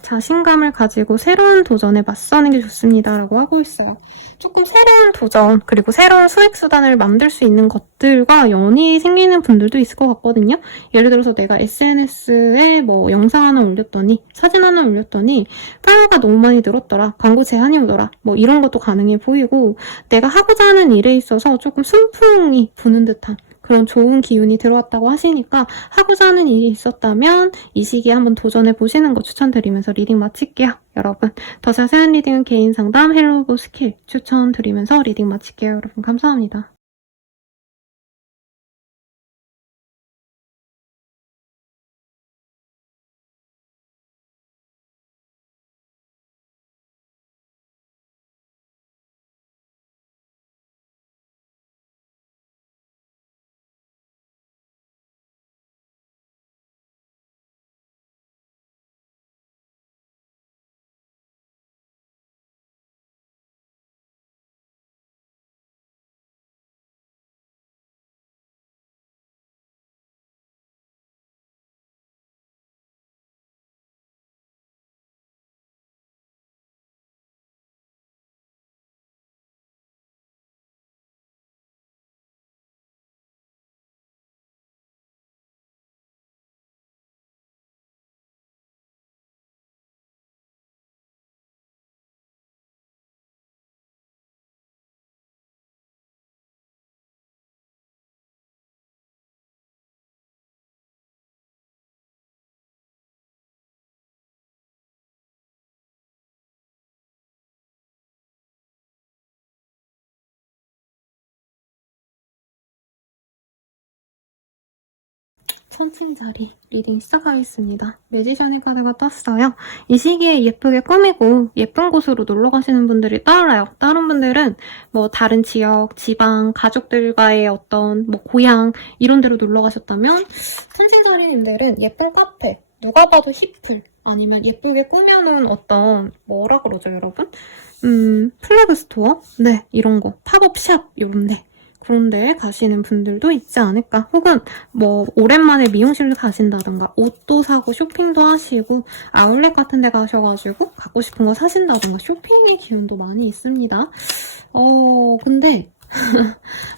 자신감을 가지고 새로운 도전에 맞서는 게 좋습니다. 라고 하고 있어요. 조금 새로운 도전, 그리고 새로운 수익수단을 만들 수 있는 것들과 연이 생기는 분들도 있을 것 같거든요. 예를 들어서 내가 SNS에 뭐 영상 하나 올렸더니, 사진 하나 올렸더니, 팔로워가 너무 많이 늘었더라. 광고 제한이 오더라. 뭐 이런 것도 가능해 보이고, 내가 하고자 하는 일에 있어서 조금 순풍이 부는 듯한 그런 좋은 기운이 들어왔다고 하시니까 하고자 하는 일이 있었다면 이 시기에 한번 도전해 보시는 거 추천드리면서 리딩 마칠게요. 여러분, 더 자세한 리딩은 개인 상담 헬로고 스킬 추천드리면서 리딩 마칠게요. 여러분, 감사합니다. 선친자리 리딩 시작하겠습니다. 매지션의 카드가 떴어요. 이 시기에 예쁘게 꾸미고 예쁜 곳으로 놀러 가시는 분들이 떠올라요. 다른 분들은 뭐 다른 지역, 지방, 가족들과의 어떤 뭐 고향 이런 데로 놀러 가셨다면 선친자리님들은 예쁜 카페, 누가 봐도 힙플 아니면 예쁘게 꾸며놓은 어떤 뭐라 그러죠 여러분? 플래그 스토어? 네, 이런 거. 팝업샵 이런 데. 그런 데 가시는 분들도 있지 않을까. 혹은 뭐 오랜만에 미용실을 가신다던가 옷도 사고 쇼핑도 하시고 아울렛 같은 데 가셔가지고 갖고 싶은 거 사신다던가 쇼핑의 기운도 많이 있습니다. 근데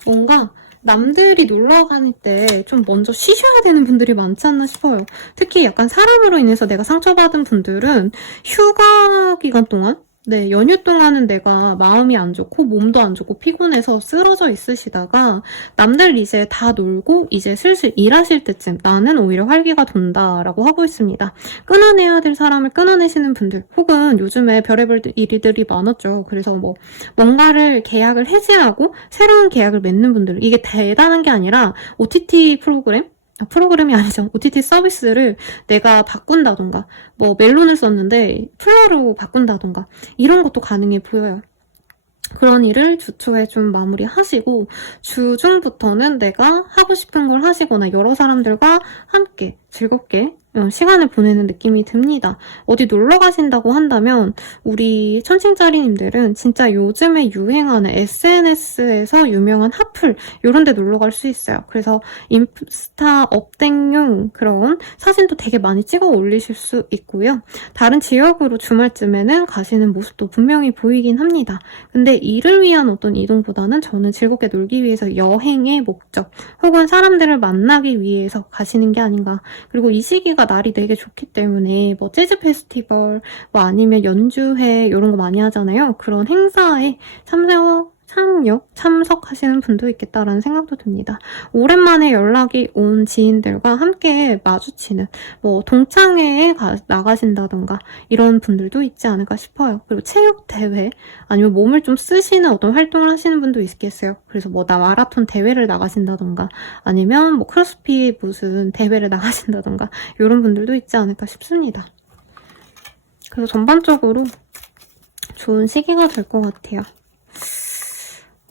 뭔가 남들이 놀러 가는 때 좀 먼저 쉬셔야 되는 분들이 많지 않나 싶어요. 특히 약간 사람으로 인해서 내가 상처받은 분들은 휴가 기간 동안 네, 연휴 동안은 내가 마음이 안 좋고 몸도 안 좋고 피곤해서 쓰러져 있으시다가 남들 이제 다 놀고 이제 슬슬 일하실 때쯤 나는 오히려 활기가 돈다라고 하고 있습니다. 끊어내야 될 사람을 끊어내시는 분들 혹은 요즘에 별의별 일들이 많았죠. 그래서 뭐 뭔가를 계약을 해지하고 새로운 계약을 맺는 분들 이게 대단한 게 아니라 OTT 프로그램이 아니죠. OTT 서비스를 내가 바꾼다던가 뭐 멜론을 썼는데 플러로 바꾼다던가 이런 것도 가능해 보여요. 그런 일을 주 초에 좀 마무리하시고 주 중부터는 내가 하고 싶은 걸 하시거나 여러 사람들과 함께 즐겁게 시간을 보내는 느낌이 듭니다. 어디 놀러 가신다고 한다면 우리 천칭짜리님들은 진짜 요즘에 유행하는 SNS에서 유명한 핫플 이런 데 놀러 갈 수 있어요. 그래서 인스타 업데이트용 그런 사진도 되게 많이 찍어 올리실 수 있고요. 다른 지역으로 주말쯤에는 가시는 모습도 분명히 보이긴 합니다. 근데 일을 위한 어떤 이동보다는 저는 즐겁게 놀기 위해서 여행의 목적 혹은 사람들을 만나기 위해서 가시는 게 아닌가. 그리고 이 시기가 날이 되게 좋기 때문에 뭐 재즈 페스티벌 뭐 아니면 연주회 이런 거 많이 하잖아요. 그런 행사에 참석하시는 분도 있겠다라는 생각도 듭니다. 오랜만에 연락이 온 지인들과 함께 마주치는 뭐 동창회에 나가신다던가 이런 분들도 있지 않을까 싶어요. 그리고 체육대회 아니면 몸을 좀 쓰시는 어떤 활동을 하시는 분도 있겠어요. 그래서 뭐 나 마라톤 대회를 나가신다던가 아니면 뭐 크로스핏 무슨 대회를 나가신다던가 이런 분들도 있지 않을까 싶습니다. 그래서 전반적으로 좋은 시기가 될 것 같아요.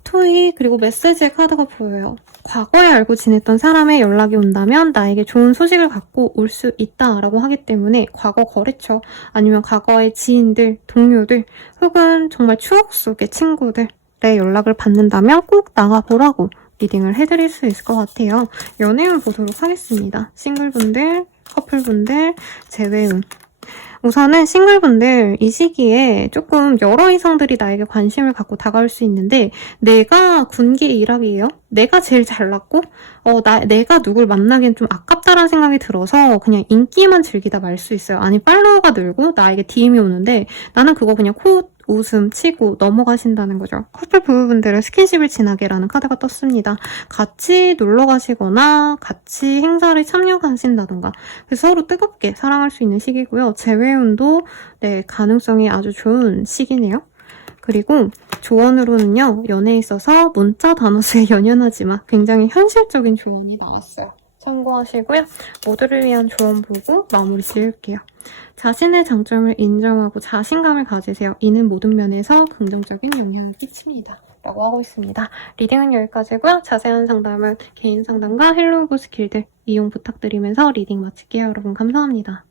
토이 그리고 메시지의 카드가 보여요. 과거에 알고 지냈던 사람의 연락이 온다면 나에게 좋은 소식을 갖고 올 수 있다라고 하기 때문에 과거 거래처 아니면 과거의 지인들, 동료들 혹은 정말 추억 속의 친구들의 연락을 받는다면 꼭 나가보라고 리딩을 해드릴 수 있을 것 같아요. 연애운 보도록 하겠습니다. 싱글분들, 커플분들, 재회운. 우선은 싱글분들 이 시기에 조금 여러 이성들이 나에게 관심을 갖고 다가올 수 있는데 내가 군기 일학이에요. 내가 제일 잘났고 내가 누굴 만나기엔 좀 아깝다라는 생각이 들어서 그냥 인기만 즐기다 말 수 있어요. 아니 팔로워가 늘고 나에게 DM이 오는데 나는 그거 그냥 웃음 치고 넘어가신다는 거죠. 커플 부부분들은 스킨십을 진하게라는 카드가 떴습니다. 같이 놀러 가시거나 같이 행사를 참여하신다던가 그래서 서로 뜨겁게 사랑할 수 있는 시기고요. 재회운도 가능성이 아주 좋은 시기네요. 그리고 조언으로는요. 연애에 있어서 문자 단어수에 연연하지만 굉장히 현실적인 조언이 나왔어요. 참고하시고요. 모두를 위한 조언 보고 마무리 지을게요. 자신의 장점을 인정하고 자신감을 가지세요. 이는 모든 면에서 긍정적인 영향을 끼칩니다. 라고 하고 있습니다. 리딩은 여기까지고요. 자세한 상담은 개인 상담과 헬로우브 스킬들 이용 부탁드리면서 리딩 마칠게요. 여러분 감사합니다.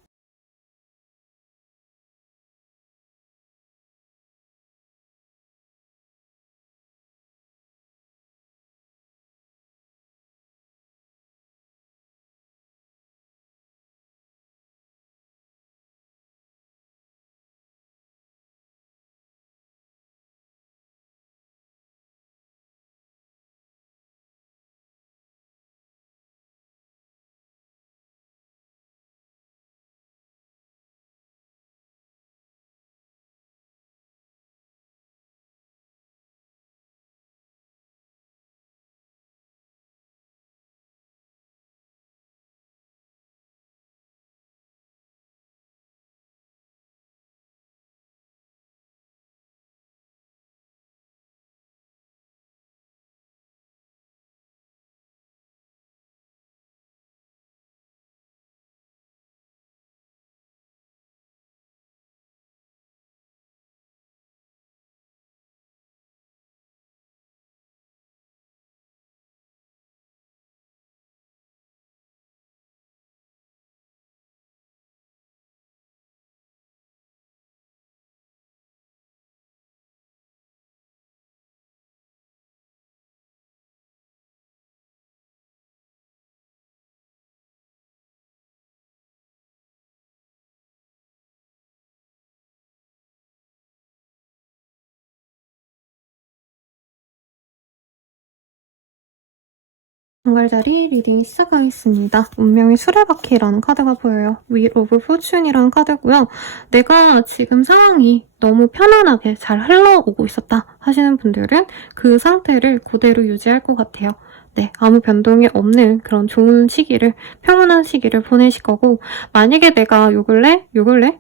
정갈자리 리딩 시작하겠습니다. 운명의 수레바퀴라는 카드가 보여요. Wheel of Fortune이라는 카드고요. 내가 지금 상황이 너무 편안하게 잘 흘러오고 있었다 하시는 분들은 그 상태를 그대로 유지할 것 같아요. 네, 아무 변동이 없는 그런 좋은 시기를, 평온한 시기를 보내실 거고, 만약에 내가 요 근래?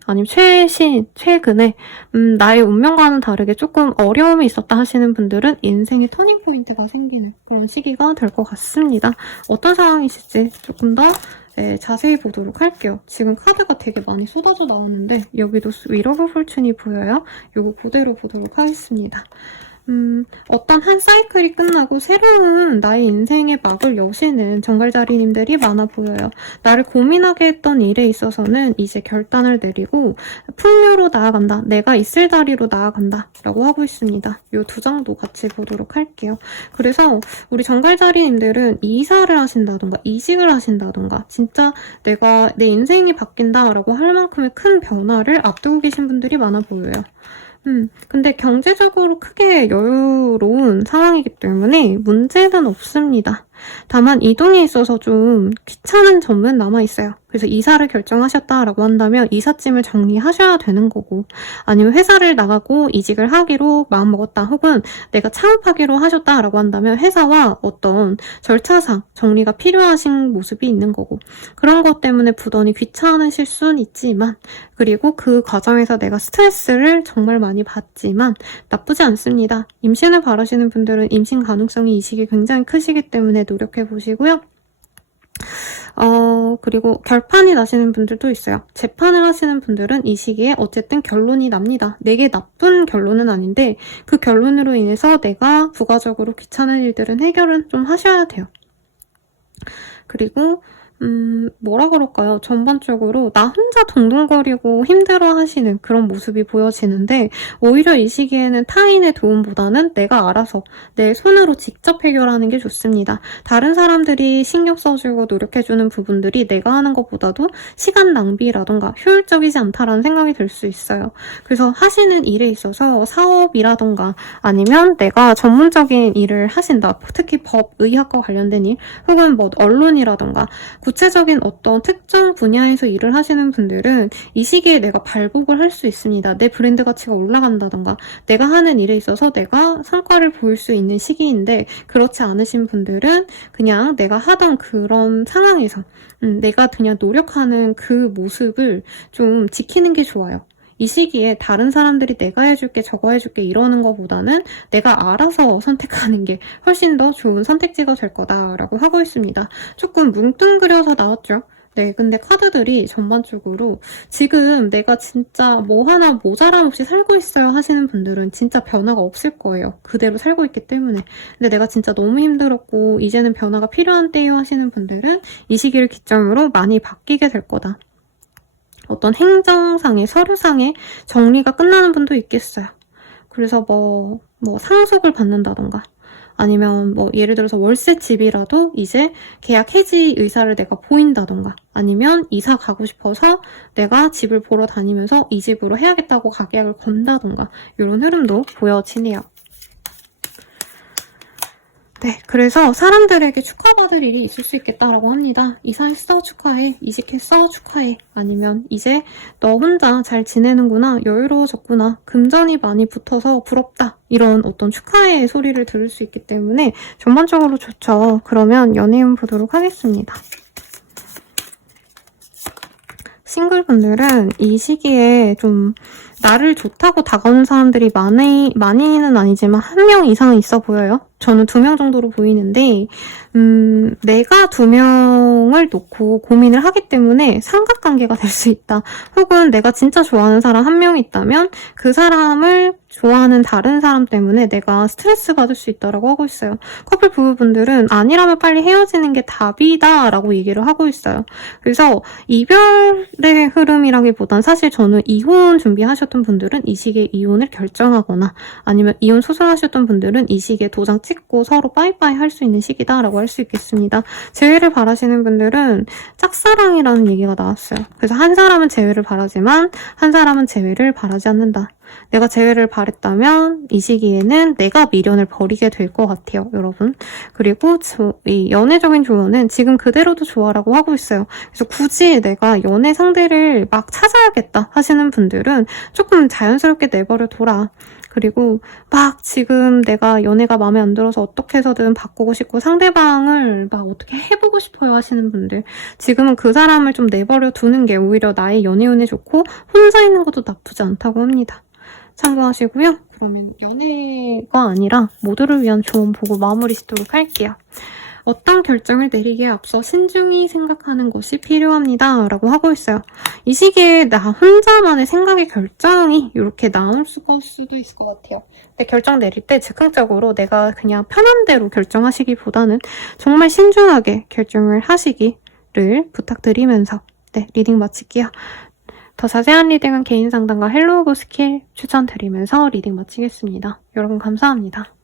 아니면 최근에, 나의 운명과는 다르게 조금 어려움이 있었다 하시는 분들은 인생의 터닝포인트가 생기는 그런 시기가 될 것 같습니다. 어떤 상황이실지 조금 더 자세히 보도록 할게요. 지금 카드가 되게 많이 쏟아져 나오는데, 여기도 Wheel of Fortune이 보여요. 요거 그대로 보도록 하겠습니다. 어떤 한 사이클이 끝나고 새로운 나의 인생의 막을 여시는 정갈자리님들이 많아 보여요. 나를 고민하게 했던 일에 있어서는 이제 결단을 내리고 풍요로 나아간다. 내가 있을 자리로 나아간다. 라고 하고 있습니다. 이 두 장도 같이 보도록 할게요. 그래서 우리 정갈자리님들은 이사를 하신다던가 이직을 하신다던가 진짜 내가 내 인생이 바뀐다라고 할 만큼의 큰 변화를 앞두고 계신 분들이 많아 보여요. 근데 경제적으로 크게 여유로운 상황이기 때문에 문제는 없습니다. 다만 이동에 있어서 좀 귀찮은 점은 남아있어요. 그래서 이사를 결정하셨다라고 한다면 이삿짐을 정리하셔야 되는 거고 아니면 회사를 나가고 이직을 하기로 마음먹었다 혹은 내가 창업하기로 하셨다라고 한다면 회사와 어떤 절차상 정리가 필요하신 모습이 있는 거고 그런 것 때문에 부단히 귀찮으실 수는 있지만 그리고 그 과정에서 내가 스트레스를 정말 많이 받지만 나쁘지 않습니다. 임신을 바라시는 분들은 임신 가능성이 이 시기 굉장히 크시기 때문에 노력해 보시고요. 그리고 결판이 나시는 분들도 있어요. 재판을 하시는 분들은 이 시기에 어쨌든 결론이 납니다. 내게 나쁜 결론은 아닌데 그 결론으로 인해서 내가 부가적으로 귀찮은 일들은 해결은 좀 하셔야 돼요. 그리고 뭐라 그럴까요? 전반적으로 나 혼자 동동거리고 힘들어하시는 그런 모습이 보여지는데 오히려 이 시기에는 타인의 도움보다는 내가 알아서 내 손으로 직접 해결하는 게 좋습니다. 다른 사람들이 신경 써주고 노력해주는 부분들이 내가 하는 것보다도 시간 낭비라던가 효율적이지 않다라는 생각이 들 수 있어요. 그래서 하시는 일에 있어서 사업이라던가 아니면 내가 전문적인 일을 하신다. 특히 법, 의학과 관련된 일 혹은 뭐 언론이라던가 구체적인 어떤 특정 분야에서 일을 하시는 분들은 이 시기에 내가 발복을 할 수 있습니다. 내 브랜드 가치가 올라간다던가 내가 하는 일에 있어서 내가 성과를 보일 수 있는 시기인데 그렇지 않으신 분들은 그냥 내가 하던 그런 상황에서 내가 그냥 노력하는 그 모습을 좀 지키는 게 좋아요. 이 시기에 다른 사람들이 내가 해줄게 저거 해줄게 이러는 것보다는 내가 알아서 선택하는 게 훨씬 더 좋은 선택지가 될 거다라고 하고 있습니다. 조금 뭉뚱그려서 나왔죠. 네, 근데 카드들이 전반적으로 지금 내가 진짜 뭐 하나 모자람 없이 살고 있어요 하시는 분들은 진짜 변화가 없을 거예요. 그대로 살고 있기 때문에. 근데 내가 진짜 너무 힘들었고 이제는 변화가 필요한 때요 하시는 분들은 이 시기를 기점으로 많이 바뀌게 될 거다. 어떤 행정상의, 서류상의 정리가 끝나는 분도 있겠어요. 그래서 뭐 상속을 받는다던가 아니면 뭐 예를 들어서 월세 집이라도 이제 계약 해지 의사를 내가 보인다던가 아니면 이사 가고 싶어서 내가 집을 보러 다니면서 이 집으로 해야겠다고 가계약을 건다던가 이런 흐름도 보여지네요. 네, 그래서 사람들에게 축하받을 일이 있을 수 있겠다라고 합니다. 이사했어? 축하해. 이직했어? 축하해. 아니면 이제 너 혼자 잘 지내는구나. 여유로워졌구나. 금전이 많이 붙어서 부럽다. 이런 어떤 축하의 소리를 들을 수 있기 때문에 전반적으로 좋죠. 그러면 연애운 보도록 하겠습니다. 싱글분들은 이 시기에 좀 나를 좋다고 다가오는 사람들이 많이는 아니지만 한 명 이상은 있어 보여요. 저는 2명 정도로 보이는데 내가 2명을 놓고 고민을 하기 때문에 삼각관계가 될 수 있다. 혹은 내가 진짜 좋아하는 사람 1명 있다면 그 사람을 좋아하는 다른 사람 때문에 내가 스트레스 받을 수 있다고 하고 있어요. 커플 부부분들은 아니라면 빨리 헤어지는 게 답이다 라고 얘기를 하고 있어요. 그래서 이별의 흐름이라기보단 사실 저는 이혼 준비하셨던 분들은 이 시기에 이혼을 결정하거나 아니면 이혼 소송하셨던 분들은 이 시기에 도장 찍고 서로 빠이빠이 할 수 있는 시기다라고 할 수 있겠습니다. 재회를 바라시는 분들은 짝사랑이라는 얘기가 나왔어요. 그래서 한 사람은 재회를 바라지만 한 사람은 재회를 바라지 않는다. 내가 재회를 바랬다면 이 시기에는 내가 미련을 버리게 될 것 같아요, 여러분. 그리고 이 연애적인 조언은 지금 그대로도 좋아라고 하고 있어요. 그래서 굳이 내가 연애 상대를 막 찾아야겠다 하시는 분들은 조금 자연스럽게 내버려 둬라. 그리고 막 지금 내가 연애가 마음에 안 들어서 어떻게 해서든 바꾸고 싶고 상대방을 막 어떻게 해보고 싶어요 하시는 분들 지금은 그 사람을 좀 내버려 두는 게 오히려 나의 연애운에 좋고 혼자 있는 것도 나쁘지 않다고 합니다. 참고하시고요. 그러면 연애가 아니라 모두를 위한 조언 보고 마무리 짓도록 할게요. 어떤 결정을 내리기에 앞서 신중히 생각하는 것이 필요합니다. 라고 하고 있어요. 이 시기에 나 혼자만의 생각의 결정이 이렇게 나올 수도 있을 것 같아요. 근데 결정 내릴 때 즉흥적으로 내가 그냥 편한 대로 결정하시기보다는 정말 신중하게 결정을 하시기를 부탁드리면서 네, 리딩 마칠게요. 더 자세한 리딩은 개인 상담과 헬로우고 스킬 추천드리면서 리딩 마치겠습니다. 여러분 감사합니다.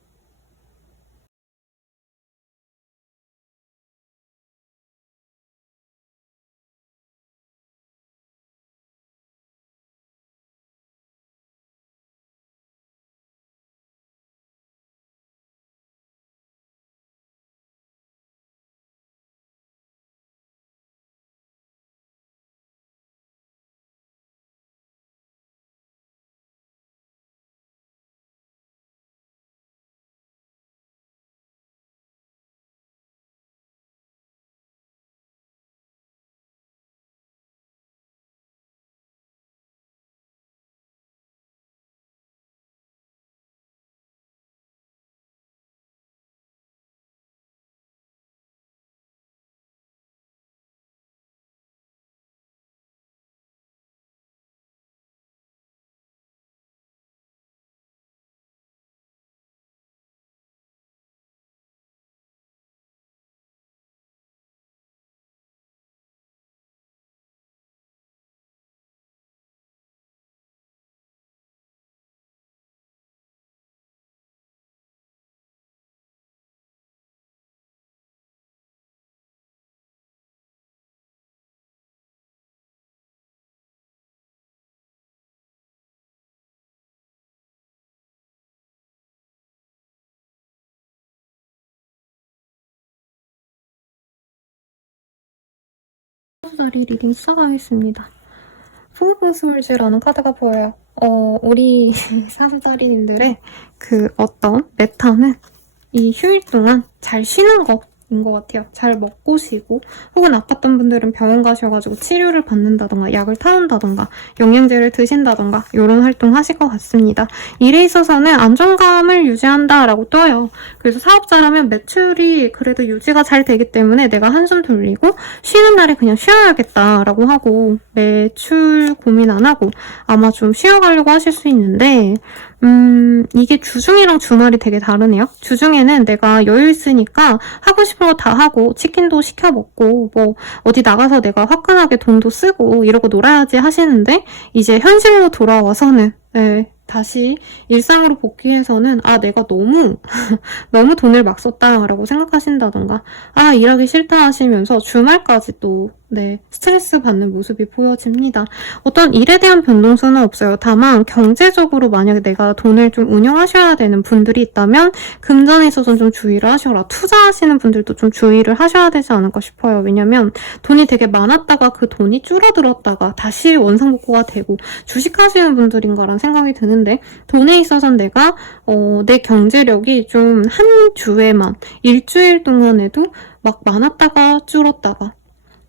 3,000원짜리 리딩 시작하겠습니다. 포브솔즈라는 카드가 보여요. 우리 사주자리님들의 그 어떤 메타는 이 휴일 동안 잘 쉬는 것인 것 같아요. 잘 먹고 쉬고, 혹은 아팠던 분들은 병원 가셔가지고 치료를 받는다던가 약을 타온다던가 영양제를 드신다던가 이런 활동 하실 것 같습니다. 일에 있어서는 안정감을 유지한다라고 떠요. 그래서 사업자라면 매출이 그래도 유지가 잘 되기 때문에 내가 한숨 돌리고 쉬는 날에 그냥 쉬어야겠다라고 하고 매출 고민 안 하고 아마 좀 쉬어가려고 하실 수 있는데 이게 주중이랑 주말이 되게 다르네요. 주중에는 내가 여유 있으니까 하고 싶은 거 다 하고 치킨도 시켜 먹고 뭐 어디 나가서 내가 화끈하게 돈도 쓰고 이러고 놀아야지 하시는데 이제 현실로 돌아와서는 다시 일상으로 복귀해서는 내가 너무 너무 돈을 막 썼다라고 생각하신다던가 일하기 싫다 하시면서 주말까지 또 스트레스 받는 모습이 보여집니다. 어떤 일에 대한 변동수는 없어요. 다만 경제적으로 만약에 내가 돈을 좀 운영하셔야 되는 분들이 있다면 금전에 있어서는 좀 주의를 하셔라. 투자하시는 분들도 좀 주의를 하셔야 되지 않을까 싶어요. 왜냐면 돈이 되게 많았다가 그 돈이 줄어들었다가 다시 원상복구가 되고 주식하시는 분들인가라는 생각이 드는데 돈에 있어서는 내가 내 경제력이 좀 한 주에만 일주일 동안에도 막 많았다가 줄었다가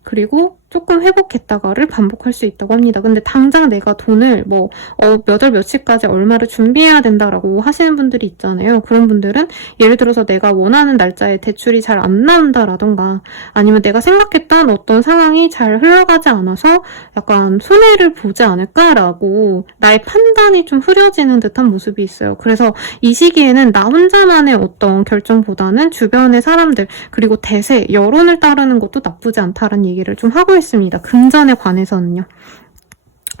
그리고 조금 회복했다가를 반복할 수 있다고 합니다. 근데 당장 내가 돈을 몇 월 며칠까지 얼마를 준비해야 된다라고 하시는 분들이 있잖아요. 그런 분들은 예를 들어서 내가 원하는 날짜에 대출이 잘 안 나온다라던가 아니면 내가 생각했던 어떤 상황이 잘 흘러가지 않아서 약간 손해를 보지 않을까라고 나의 판단이 좀 흐려지는 듯한 모습이 있어요. 그래서 이 시기에는 나 혼자만의 어떤 결정보다는 주변의 사람들 그리고 대세, 여론을 따르는 것도 나쁘지 않다라는 얘기를 좀 하고 있습니다. 금전에 관해서는요.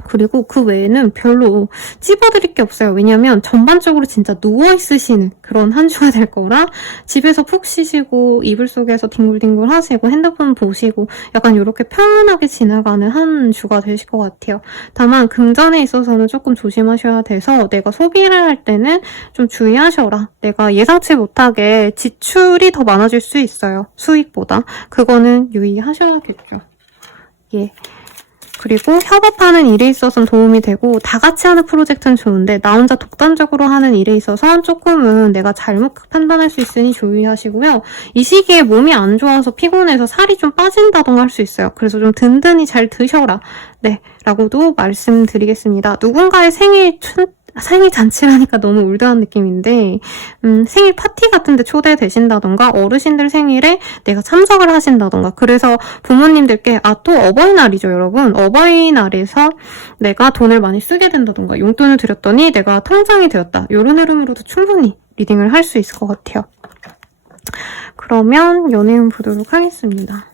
그리고 그 외에는 별로 찝어드릴 게 없어요. 왜냐면 전반적으로 진짜 누워있으시는 그런 한 주가 될 거라 집에서 푹 쉬시고 이불 속에서 뒹굴뒹굴 하시고 핸드폰 보시고 약간 이렇게 평온하게 지나가는 한 주가 되실 것 같아요. 다만 금전에 있어서는 조금 조심하셔야 돼서 내가 소비를 할 때는 좀 주의하셔라. 내가 예상치 못하게 지출이 더 많아질 수 있어요. 수익보다. 그거는 유의하셔야겠죠. 예. 그리고 협업하는 일에 있어서는 도움이 되고 다 같이 하는 프로젝트는 좋은데 나 혼자 독단적으로 하는 일에 있어서는 조금은 내가 잘못 판단할 수 있으니 주의하시고요. 이 시기에 몸이 안 좋아서 피곤해서 살이 좀 빠진다던가 할 수 있어요. 그래서 좀 든든히 잘 드셔라. 라고도 말씀드리겠습니다. 누군가의 생일 잔치라니까 너무 올드한 느낌인데 생일 파티 같은 데 초대되신다던가 어르신들 생일에 내가 참석을 하신다던가 그래서 부모님들께 또 어버이날이죠 여러분. 어버이날에서 내가 돈을 많이 쓰게 된다던가 용돈을 드렸더니 내가 통장이 되었다. 이런 흐름으로도 충분히 리딩을 할 수 있을 것 같아요. 그러면 연애운 보도록 하겠습니다.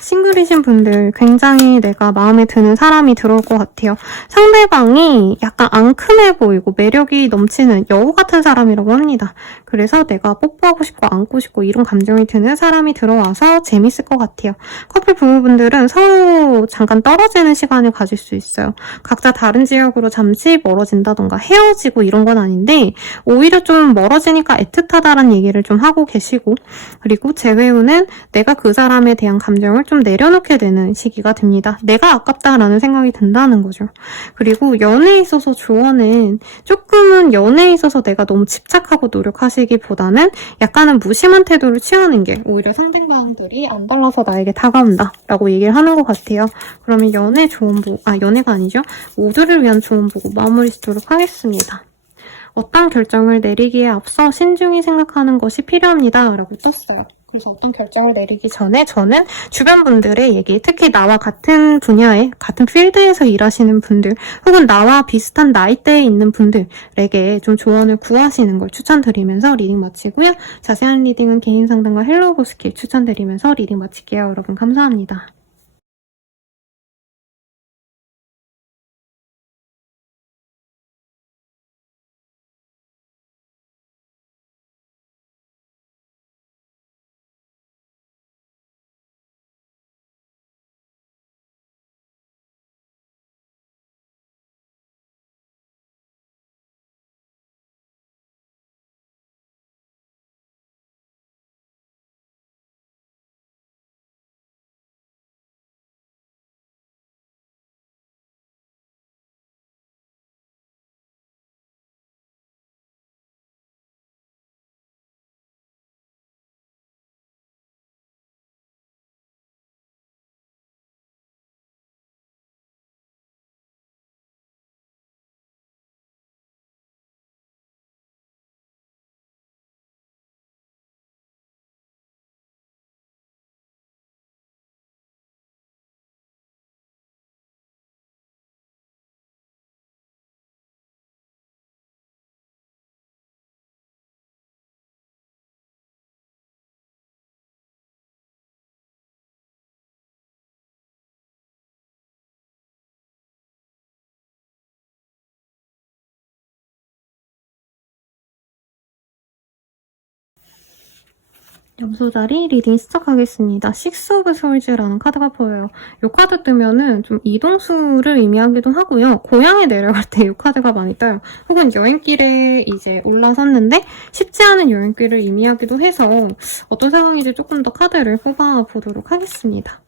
싱글이신 분들 굉장히 내가 마음에 드는 사람이 들어올 것 같아요. 상대방이 약간 앙큼해 보이고 매력이 넘치는 여우 같은 사람이라고 합니다. 그래서 내가 뽀뽀하고 싶고 안고 싶고 이런 감정이 드는 사람이 들어와서 재밌을 것 같아요. 커플 부부분들은 서로 잠깐 떨어지는 시간을 가질 수 있어요. 각자 다른 지역으로 잠시 멀어진다던가 헤어지고 이런 건 아닌데 오히려 좀 멀어지니까 애틋하다라는 얘기를 좀 하고 계시고 그리고 재회우는 내가 그 사람에 대한 감정을 좀 내려놓게 되는 시기가 됩니다. 내가 아깝다라는 생각이 든다는 거죠. 그리고 연애에 있어서 조언은 조금은 연애에 있어서 내가 너무 집착하고 노력하시기보다는 약간은 무심한 태도를 취하는 게 오히려 상대방들이 안 달라서 나에게 다가온다 라고 얘기를 하는 것 같아요. 그러면 연애 조언 보고 연애가 아니죠. 모두를 위한 조언 보고 마무리 짓도록 하겠습니다. 어떤 결정을 내리기에 앞서 신중히 생각하는 것이 필요합니다 라고 떴어요. 그래서 어떤 결정을 내리기 전에 저는 주변 분들의 얘기, 특히 나와 같은 분야에, 같은 필드에서 일하시는 분들, 혹은 나와 비슷한 나이대에 있는 분들에게 좀 조언을 구하시는 걸 추천드리면서 리딩 마치고요. 자세한 리딩은 개인 상담과 헬로우 스킬 추천드리면서 리딩 마칠게요. 여러분 감사합니다. 염소자리 리딩 시작하겠습니다. 식스 오브 솔즈라는 카드가 보여요. 이 카드 뜨면은 좀 이동수를 의미하기도 하고요. 고향에 내려갈 때 이 카드가 많이 떠요. 혹은 여행길에 이제 올라섰는데 쉽지 않은 여행길을 의미하기도 해서 어떤 상황인지 조금 더 카드를 뽑아보도록 하겠습니다.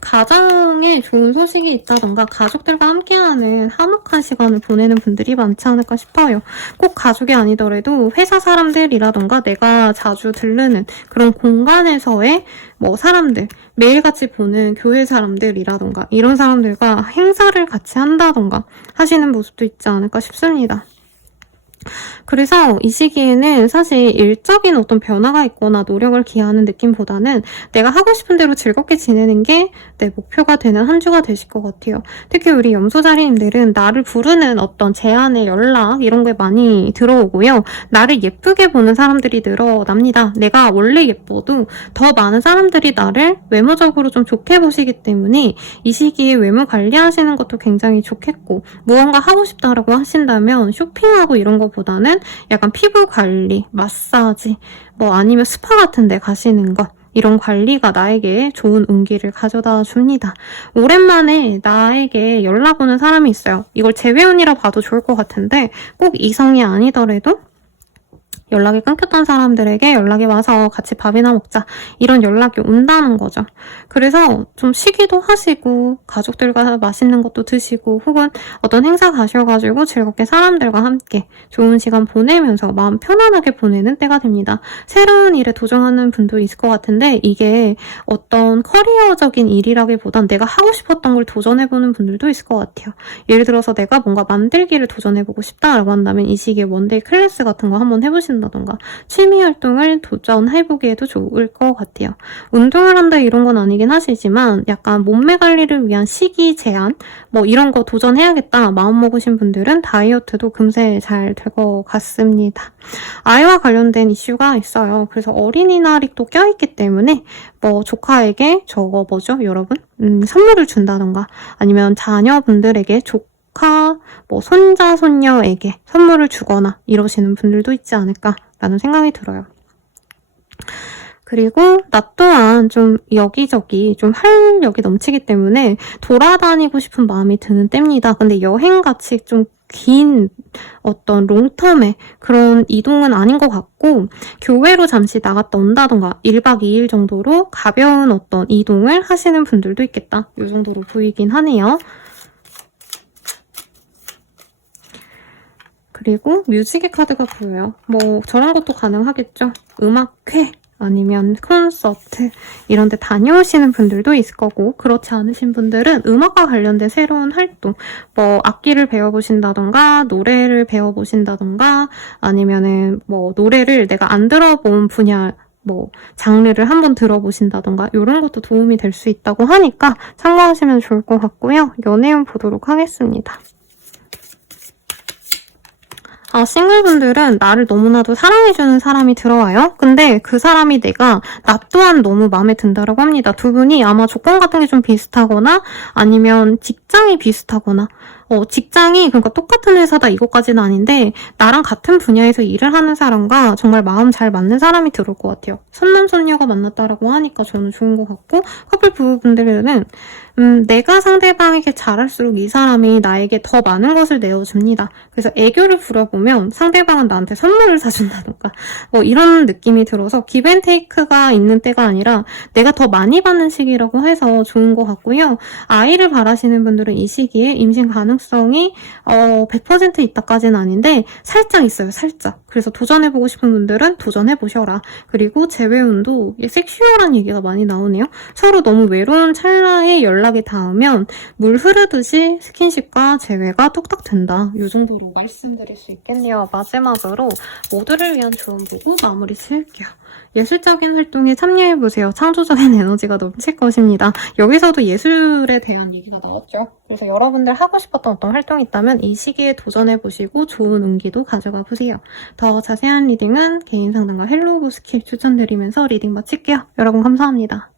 가정에 좋은 소식이 있다던가 가족들과 함께하는 화목한 시간을 보내는 분들이 많지 않을까 싶어요. 꼭 가족이 아니더라도 회사 사람들이라던가 내가 자주 들르는 그런 공간에서의 뭐 사람들, 매일같이 보는 교회 사람들이라던가 이런 사람들과 행사를 같이 한다던가 하시는 모습도 있지 않을까 싶습니다. 그래서 이 시기에는 사실 일적인 어떤 변화가 있거나 노력을 기하는 느낌보다는 내가 하고 싶은 대로 즐겁게 지내는 게 내 목표가 되는 한 주가 되실 것 같아요. 특히 우리 염소자리님들은 나를 부르는 어떤 제안의 연락 이런 게 많이 들어오고요. 나를 예쁘게 보는 사람들이 늘어납니다. 내가 원래 예뻐도 더 많은 사람들이 나를 외모적으로 좀 좋게 보시기 때문에 이 시기에 외모 관리하시는 것도 굉장히 좋겠고 무언가 하고 싶다라고 하신다면 쇼핑하고 이런 거보다는 약간 피부 관리, 마사지, 뭐 아니면 스파 같은 데 가시는 것 이런 관리가 나에게 좋은 운기를 가져다 줍니다. 오랜만에 나에게 연락 오는 사람이 있어요. 이걸 재회운이라 봐도 좋을 것 같은데 꼭 이성이 아니더라도 연락이 끊겼던 사람들에게 연락이 와서 같이 밥이나 먹자 이런 연락이 온다는 거죠. 그래서 좀 쉬기도 하시고 가족들과 맛있는 것도 드시고 혹은 어떤 행사 가셔가지고 즐겁게 사람들과 함께 좋은 시간 보내면서 마음 편안하게 보내는 때가 됩니다. 새로운 일에 도전하는 분도 있을 것 같은데 이게 어떤 커리어적인 일이라기보단 내가 하고 싶었던 걸 도전해보는 분들도 있을 것 같아요. 예를 들어서 내가 뭔가 만들기를 도전해보고 싶다라고 한다면 이 시기에 원데이 클래스 같은 거 한번 해보신다던가 취미 활동을 도전해보기에도 좋을 것 같아요. 운동을 한다 이런 건 아니긴 하시지만 약간 몸매 관리를 위한 식이 제한 뭐 이런 거 도전해야겠다 마음 먹으신 분들은 다이어트도 금세 잘 될 것 같습니다. 아이와 관련된 이슈가 있어요. 그래서 어린이날이 또 껴있기 때문에 뭐 조카에게 저거 뭐죠 여러분? 선물을 준다던가 아니면 자녀분들에게 뭐 손자, 손녀에게 선물을 주거나 이러시는 분들도 있지 않을까라는 생각이 들어요. 그리고 나 또한 좀 여기저기 좀 활력이 넘치기 때문에 돌아다니고 싶은 마음이 드는 때입니다. 근데 여행같이 좀 긴 어떤 롱텀의 그런 이동은 아닌 것 같고 교외로 잠시 나갔다 온다던가 1박 2일 정도로 가벼운 어떤 이동을 하시는 분들도 있겠다. 이 정도로 보이긴 하네요. 그리고 뮤직의 카드가 보여요. 뭐 저런 것도 가능하겠죠. 음악회 아니면 콘서트 이런 데 다녀오시는 분들도 있을 거고 그렇지 않으신 분들은 음악과 관련된 새로운 활동 뭐 악기를 배워보신다던가 노래를 배워보신다던가 아니면은 뭐 노래를 내가 안 들어본 분야 뭐 장르를 한번 들어보신다던가 이런 것도 도움이 될 수 있다고 하니까 참고하시면 좋을 것 같고요. 연애운 보도록 하겠습니다. 싱글분들은 나를 너무나도 사랑해주는 사람이 들어와요. 근데 그 사람이 나 또한 너무 마음에 든다라고 합니다. 두 분이 아마 조건 같은 게 좀 비슷하거나 아니면 직장이 비슷하거나 직장이 그러니까 똑같은 회사다 이것까지는 아닌데 나랑 같은 분야에서 일을 하는 사람과 정말 마음 잘 맞는 사람이 들어올 것 같아요. 손남손녀가 만났다라고 하니까 저는 좋은 것 같고 커플 부부분들은 내가 상대방에게 잘할수록 이 사람이 나에게 더 많은 것을 내어줍니다. 그래서 애교를 부려보면 상대방은 나한테 선물을 사준다던가 뭐 이런 느낌이 들어서 기브앤테이크가 있는 때가 아니라 내가 더 많이 받는 시기라고 해서 좋은 것 같고요. 아이를 바라시는 분들은 이 시기에 임신 가능성이 100% 있다까지는 아닌데 살짝 있어요. 살짝. 그래서 도전해보고 싶은 분들은 도전해보셔라. 그리고 재회운도 섹슈얼한 얘기가 많이 나오네요. 서로 너무 외로운 찰나에 연락이 닿으면 물 흐르듯이 스킨십과 재회가 뚝딱 된다. 이 정도로 말씀드릴 수 있겠네요. 마지막으로 모두를 위한 좋은 보고 마무리 지을게요. 예술적인 활동에 참여해보세요. 창조적인 에너지가 넘칠 것입니다. 여기서도 예술에 대한 얘기가 나왔죠. 그래서 여러분들 하고 싶었던 어떤 활동이 있다면 이 시기에 도전해보시고 좋은 운기도 가져가 보세요. 더 자세한 리딩은 개인 상담과 헬로우 스킬 추천드리면서 리딩 마칠게요. 여러분 감사합니다.